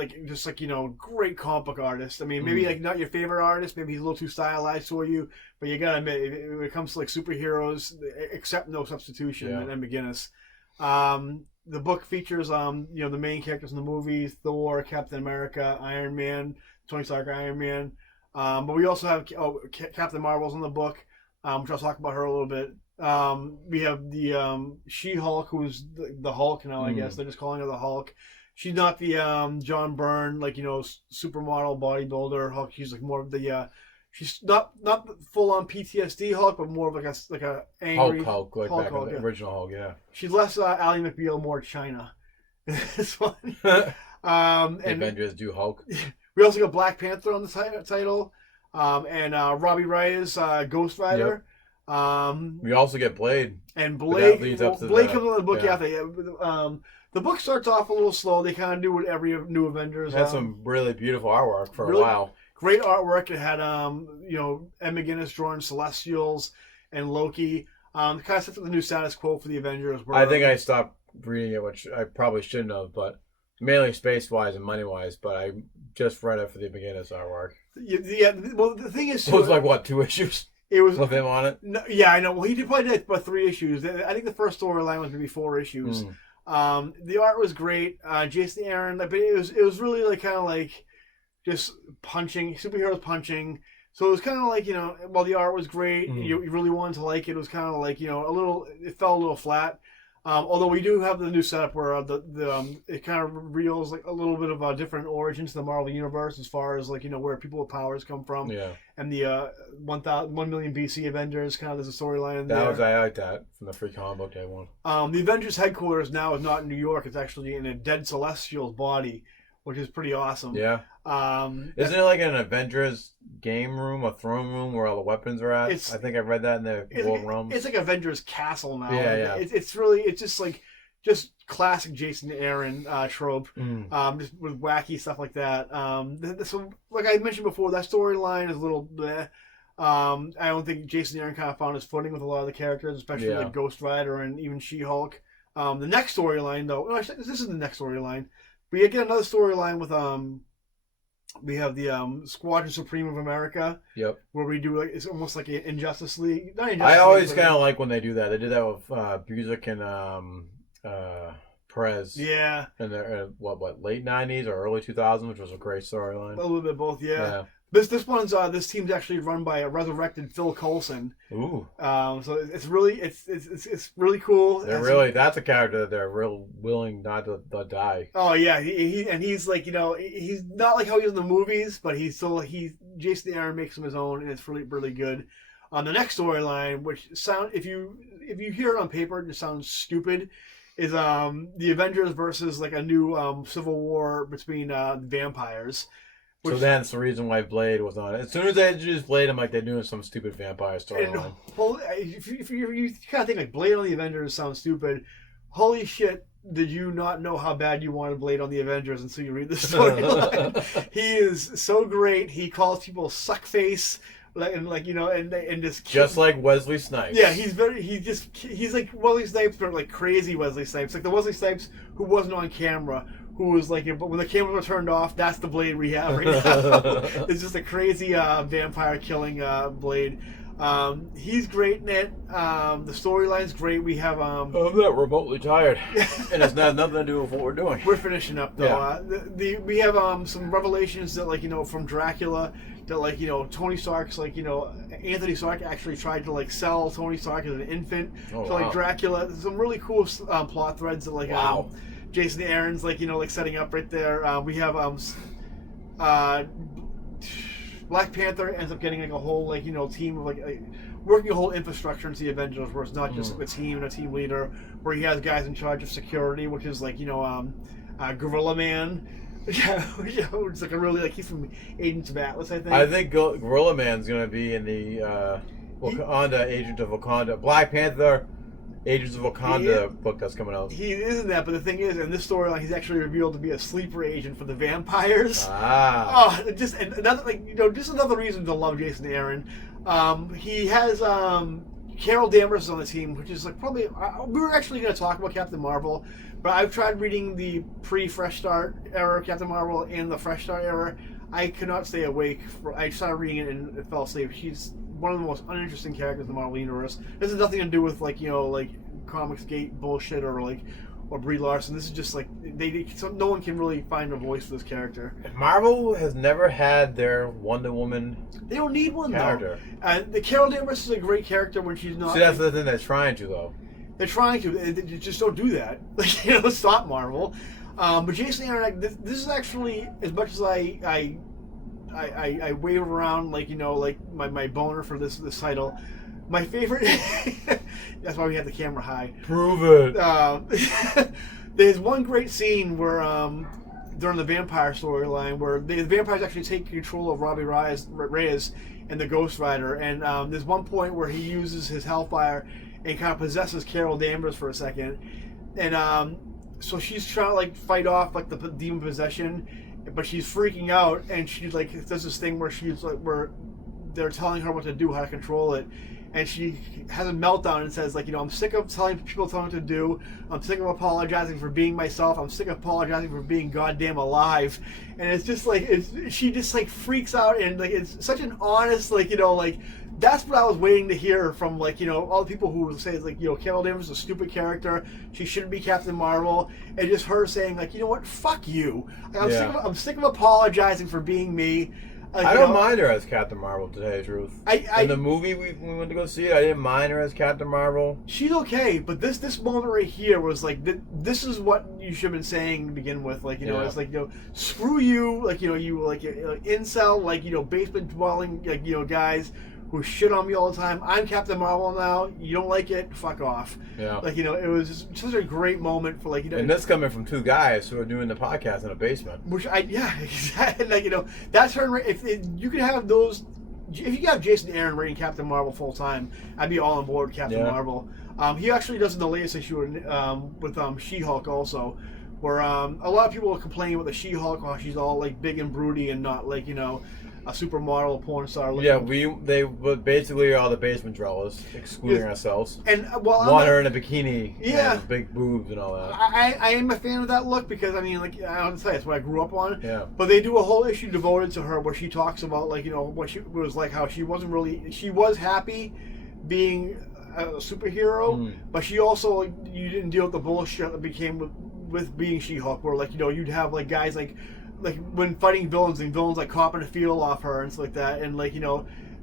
great comic book artist. I mean, maybe not your favorite artist, maybe he's a little too stylized for you, but you gotta admit, when it comes to superheroes, accept no substitution in Ed McGuinness. The book features, the main characters in the movies: Thor, Captain America, Iron Man, Tony Stark, Iron Man. But we also have Captain Marvel's in the book, which I'll talk about her a little bit. We have the She-Hulk, who's the Hulk now, I guess. They're just calling her the Hulk. She's not the John Byrne, like, supermodel bodybuilder Hulk. She's like more of the she's not full on PTSD Hulk, but more of like a angry Hulk, like Hulk, back in the original Hulk, yeah. She's less Ally McBeal, more China. This one. The And Avengers do Hulk. we also got Black Panther on the title, and Robbie Reyes, Ghost Rider. Yep. We also get Blade. And Blade. Blade comes on the book after. The book starts off a little slow. They kind of do what every new Avengers. It had some really beautiful artwork for a while. Great artwork. It had Ed McGuinness drawing Celestials and Loki. Kind of sets up the new status quo for the Avengers. I think I stopped reading it, which I probably shouldn't have, but mainly space-wise and money-wise, but I just read it for the McGuinness artwork. Yeah, well, the thing is... It was like, what, 2 issues? It was with him on it? No, yeah, I know. Well, he probably did about 3 issues. I think the first storyline was maybe 4 issues. The art was great. Jason Aaron, but it was really like kind of like just punching, superheroes punching. So it was kind of like, while the art was great, you really wanted to like it. It was kind of like, it fell a little flat. Although we do have the new setup where it kind of reveals like a little bit of a different origin to the Marvel universe as far as like where people with powers come from. Yeah. And the 1 million BC Avengers kind of there's a storyline in there. I like that from the free comic book day one. The Avengers headquarters now is not in New York. It's actually in a dead Celestial's body, which is pretty awesome. Yeah. Isn't it like an Avengers game room, a throne room where all the weapons are at? I think I read that in the World Realms. It's like Avengers Castle now. Yeah. It's just classic Jason Aaron trope, just with wacky stuff like that. So, like I mentioned before, that storyline is a little bleh. I don't think Jason Aaron kind of found his footing with a lot of the characters, especially like Ghost Rider and even She-Hulk. The next storyline, though, this isn't the next storyline. We get another storyline with we have the Squadron Supreme of America. Yep. Where we do it's almost like Injustice League. I always kind of like when they do that. They did that with Busiek and Perez. Yeah. In the late '90s or early 2000s, which was a great storyline. A little bit of both, yeah. This team's actually run by a resurrected Phil Coulson. Ooh. So it's really really cool. That's a character that they're real willing not to die. Oh yeah, he's like he's not like how he is in the movies, but Jason Aaron makes him his own, and it's really really good. On the next storyline, which if you hear it on paper, it just sounds stupid. Is the Avengers versus like a new civil war between vampires. So that's the reason why Blade was on it. As soon as they introduced Blade, I'm like, they're doing some stupid vampire storyline. If you kind of think like Blade on the Avengers sounds stupid, holy shit, did you not know how bad you wanted Blade on the Avengers until you read the storyline? He is so great. He calls people suckface. And just like Wesley Snipes. Yeah, he's like Wesley Snipes, but like crazy Wesley Snipes, like the Wesley Snipes who wasn't on camera, who was like, but when the cameras were turned off, that's the Blade we have right now. It's just a crazy vampire killing Blade. He's great in it. The storyline's great. We have I'm not remotely tired, and it's not nothing to do with what we're doing. We're finishing up though. Yeah. We have some revelations that from Dracula. That Tony Stark's Anthony Stark actually tried to sell Tony Stark as an infant Dracula. There's some really cool plot threads that Jason Aaron's setting up right there. We have Black Panther ends up getting a whole team of working a whole infrastructure into the Avengers where it's not just a team and a team leader, where he has guys in charge of security, which is Gorilla Man. Yeah, it's like a really he's from Agents of Atlas, I think. I think Gorilla Man's gonna be in the Wakanda Agent of Wakanda, Black Panther, Agents of Wakanda book that's coming out. He isn't that, but the thing is, in this storyline, he's actually revealed to be a sleeper agent for the vampires. Just another reason to love Jason Aaron. He has Carol Danvers on the team, which is probably we were actually going to talk about Captain Marvel. But I've tried reading the pre-Fresh Start era Captain Marvel and the Fresh Start era. I could not stay awake. I started reading it and fell asleep. She's one of the most uninteresting characters in the Marvel universe. This has nothing to do with Comicsgate bullshit or Brie Larson. This is just no one can really find a voice for this character. Marvel has never had their Wonder Woman. They don't need one character. The Carol Danvers is a great character when she's not. See, that's the thing they're trying to though. They're trying to. They just don't do that. Stop Marvel. But Jason Aaron, this is actually, as much as I wave around like my boner for this title. My favorite. That's why we have the camera high. Prove it. There's one great scene where during the vampire storyline where the vampires actually take control of Robbie Reyes and the Ghost Rider, and there's one point where he uses his hellfire and kind of possesses Carol Danvers for a second, and so she's trying to like fight off like the demon possession, but she's freaking out, and she like does this thing where she's like where they're telling her what to do, how to control it. And she has a meltdown and says, like, I'm sick of telling people what to do. I'm sick of apologizing for being myself. I'm sick of apologizing for being goddamn alive. And it's just like, she just like freaks out, and like it's such an honest, like, like that's what I was waiting to hear from, like, all the people who would say, like, Carol Danvers is a stupid character. She shouldn't be Captain Marvel. And just her saying, like, you know what, fuck you. Like, I'm sick of apologizing for being me. I don't mind her as Captain Marvel, to tell you the truth. In the movie we went to go see it, I didn't mind her as Captain Marvel. She's okay, but this moment right here was like, this is what you should have been saying to begin with. Like, it's like, screw you, like, you like incel, like, basement dwelling, like, guys who shit on me all the time. I'm Captain Marvel now. You don't like it? Fuck off. Yeah. Like, it was just such a great moment for, like, And this coming from two guys who are doing the podcast in a basement. Which exactly. Like, that's her. If you could have those, if you have Jason Aaron writing Captain Marvel full time, I'd be all on board with Captain Marvel. He actually does in the latest issue with She-Hulk also, where a lot of people are complaining about the She-Hulk, how she's all like big and broody and not like a supermodel, porn star. Yeah, they basically are the basement dwellers, excluding ourselves. And want her in a bikini, and big boobs and all that. I am a fan of that look because like I don't say it's what I grew up on. Yeah. But they do a whole issue devoted to her where she talks about like what she was like, how she was happy being a superhero, but she also you didn't deal with the bullshit that became with being She-Hulk, where like you'd have like guys like when fighting villains and villains like copping a feel off her and stuff like that, and like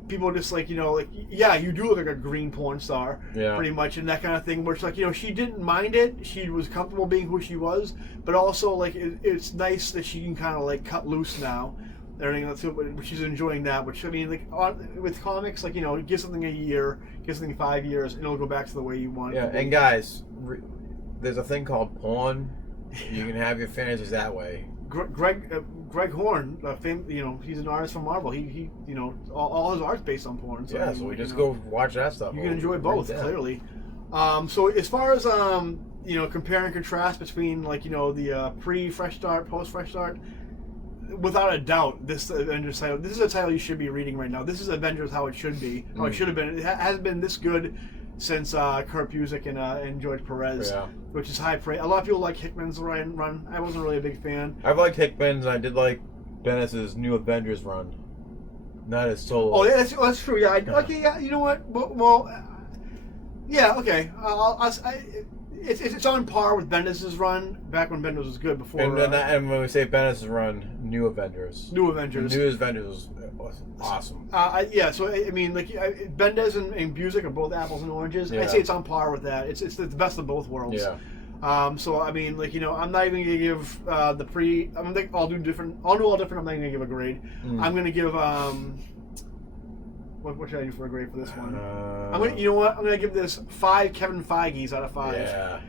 people just like you do look like a green porn star, pretty much, and that kind of thing, where it's like she didn't mind it, she was comfortable being who she was, but also like it's nice that she can kind of like cut loose now, everything that's but she's enjoying that, which I mean like with comics, like give something a year, give something 5 years, and it'll go back to the way you want it to be. And guys, there's a thing called porn. You can have your fantasies that way. Greg Horn, he's an artist from Marvel. He all his art's based on porn. So so we just go watch that stuff. You can enjoy both, clearly. So as far as compare and contrast between like the pre-Fresh Start, post-Fresh Start, without a doubt, this Avengers title. This is a title you should be reading right now. This is Avengers how it should be, how it should have been. It hasn't been this good since Kurt Busiek and George Perez, which is high praise. A lot of people like Hickman's run. I wasn't really a big fan. I've liked Hickman's, and I did like Bendis' New Avengers run. Not his solo. Oh, yeah, that's true. Yeah. Okay. Yeah. You know what? Well. Yeah. Okay. It's on par with Bendis' run back when Bendis was good before. And when we say Bendis' run, New Avengers. New Avengers was awesome. So I mean, like Bendis and Busiek are both apples and oranges. I'd say it's on par with that. It's the best of both worlds. Yeah. So I mean, like I'm not even gonna give the pre. I'm gonna I'll do all different. I'm not gonna give a grade. I'm gonna give What should I do for a grade for this one? I'm gonna give this 5 Kevin Feige's out of 5. Yeah.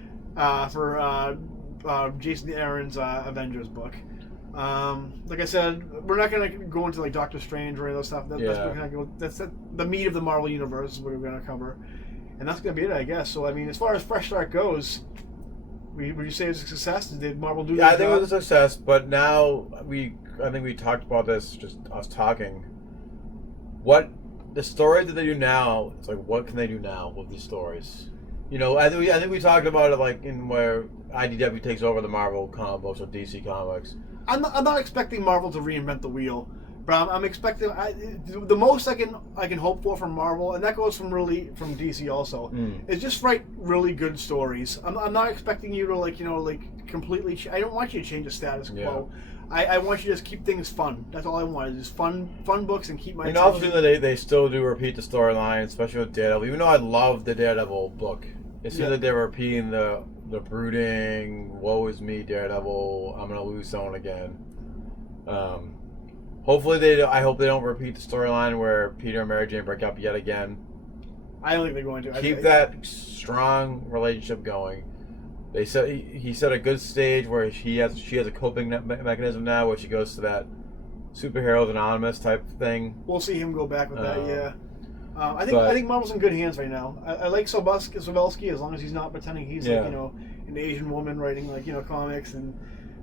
For Jason Aaron's Avengers book. Like I said, we're not gonna go into like Doctor Strange or any of those stuff. That's the meat of the Marvel universe is what we're gonna cover, and that's gonna be it, I guess. So I mean, as far as Fresh Start goes, would you say it's a success? Did Marvel do? Yeah, I think it was a success. But now I think we talked about this, just us talking. What the story that they do now? It's like, what can they do now with these stories? I think we talked about it like in where IDW takes over the Marvel comic books or DC Comics. I'm not expecting Marvel to reinvent the wheel, but I'm expecting the most I can hope for from Marvel, and that goes from DC also, is just write really good stories. I'm not expecting you to completely. I don't want you to change the status quo. I want you to just keep things fun. That's all I want, is just fun books and keep my attention. And obviously they still do repeat the storyline, especially with Daredevil. Even though I love the Daredevil book, It seems like they were repeating the brooding, woe is me, Daredevil, I'm gonna lose someone again. Hopefully I hope they don't repeat the storyline where Peter and Mary Jane break up yet again. I don't think they're going to. Keep that strong relationship going. They said he set a good stage where she has a coping mechanism now, where she goes to that Superheroes Anonymous type thing. We'll see him go back with that. Yeah. I think Marvel's in good hands right now. I like Sobolski as long as he's not pretending he's like, an Asian woman writing comics and.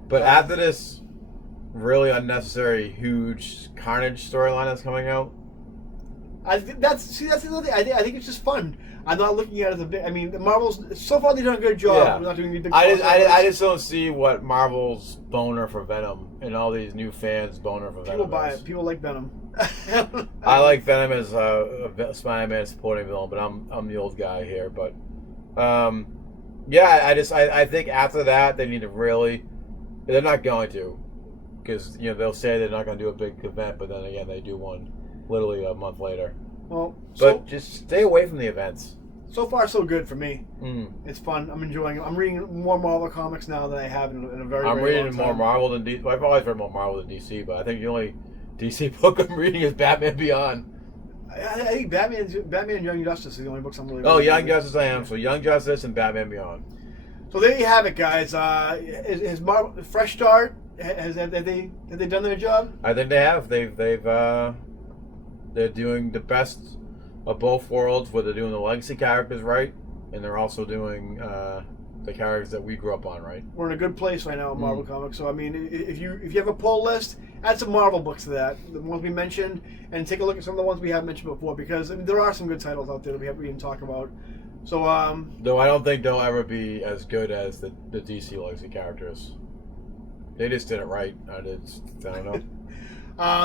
But after this really unnecessary huge Carnage storyline that's coming out, that's another thing. I think it's just fun. I'm not looking at it as a big. I mean, the Marvel's so far they've done a good job. Yeah. We're not doing big. I just don't see what Marvel's boner for Venom and all these new fans' boner for Venom. People buy it. People like Venom. I like Venom as a Spider-Man supporting villain, but I'm the old guy here. But I think after that they need to really. They're not going to, because they'll say they're not going to do a big event, but then again they do one literally a month later. Well, but just stay away from the events. So far, so good for me. It's fun. I'm enjoying it. I'm reading more Marvel comics now than I have in a very long time. I'm reading more Marvel than DC. I've always read more Marvel than DC, but I think the only DC book I'm reading is Batman Beyond. I think Batman and Young Justice are the only books I'm really reading. Oh, Young Justice I am. So Young Justice and Batman Beyond. So there you have it, guys. Is Marvel fresh start? Have they done their job? I think they have. They're doing the best of both worlds, where they're doing the legacy characters right, and they're also doing the characters that we grew up on right. We're in a good place right now in Marvel Comics. So I mean, if you have a pull list, add some Marvel books to that, the ones we mentioned, and take a look at some of the ones we have mentioned before, because there are some good titles out there that we haven't even talked about. So though I don't think they'll ever be as good as the DC legacy characters. They just did it right. I don't know.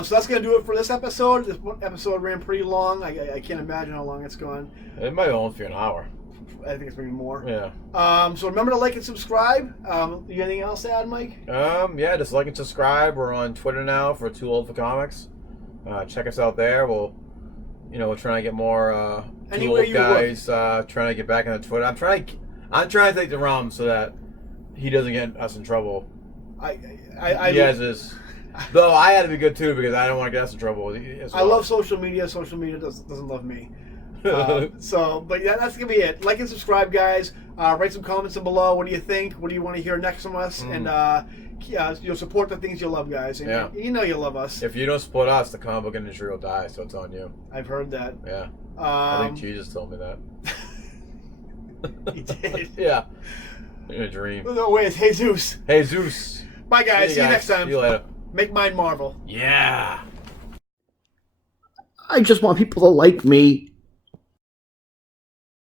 So that's going to do it for this episode. This episode ran pretty long. I can't imagine how long it's gone. It might only be an hour. I think it's maybe more. Yeah. So remember to like and subscribe. You got anything else to add, Mike? Yeah, just like and subscribe. We're on Twitter now for Too Old for Comics. Check us out there. We're trying to get more Too Old guys trying to get back on Twitter. I'm trying to take the realm so that he doesn't get us in trouble. He has his. Though I had to be good too, because I don't want to get us in trouble as well. I love social media. Social media doesn't love me. But yeah, that's gonna be it. Like and subscribe, guys. Write some comments down below. What do you think? What do you want to hear next from us? And support the things you love, guys. And you know you love us. If you don't support us, the comic book industry will die. So it's on you. I've heard that. Yeah. I think Jesus told me that. He did. Yeah. In a dream. No, wait, it's Jesus. Jesus. Bye, guys. See you next time. See you later. Make mine Marvel. Yeah. I just want people to like me.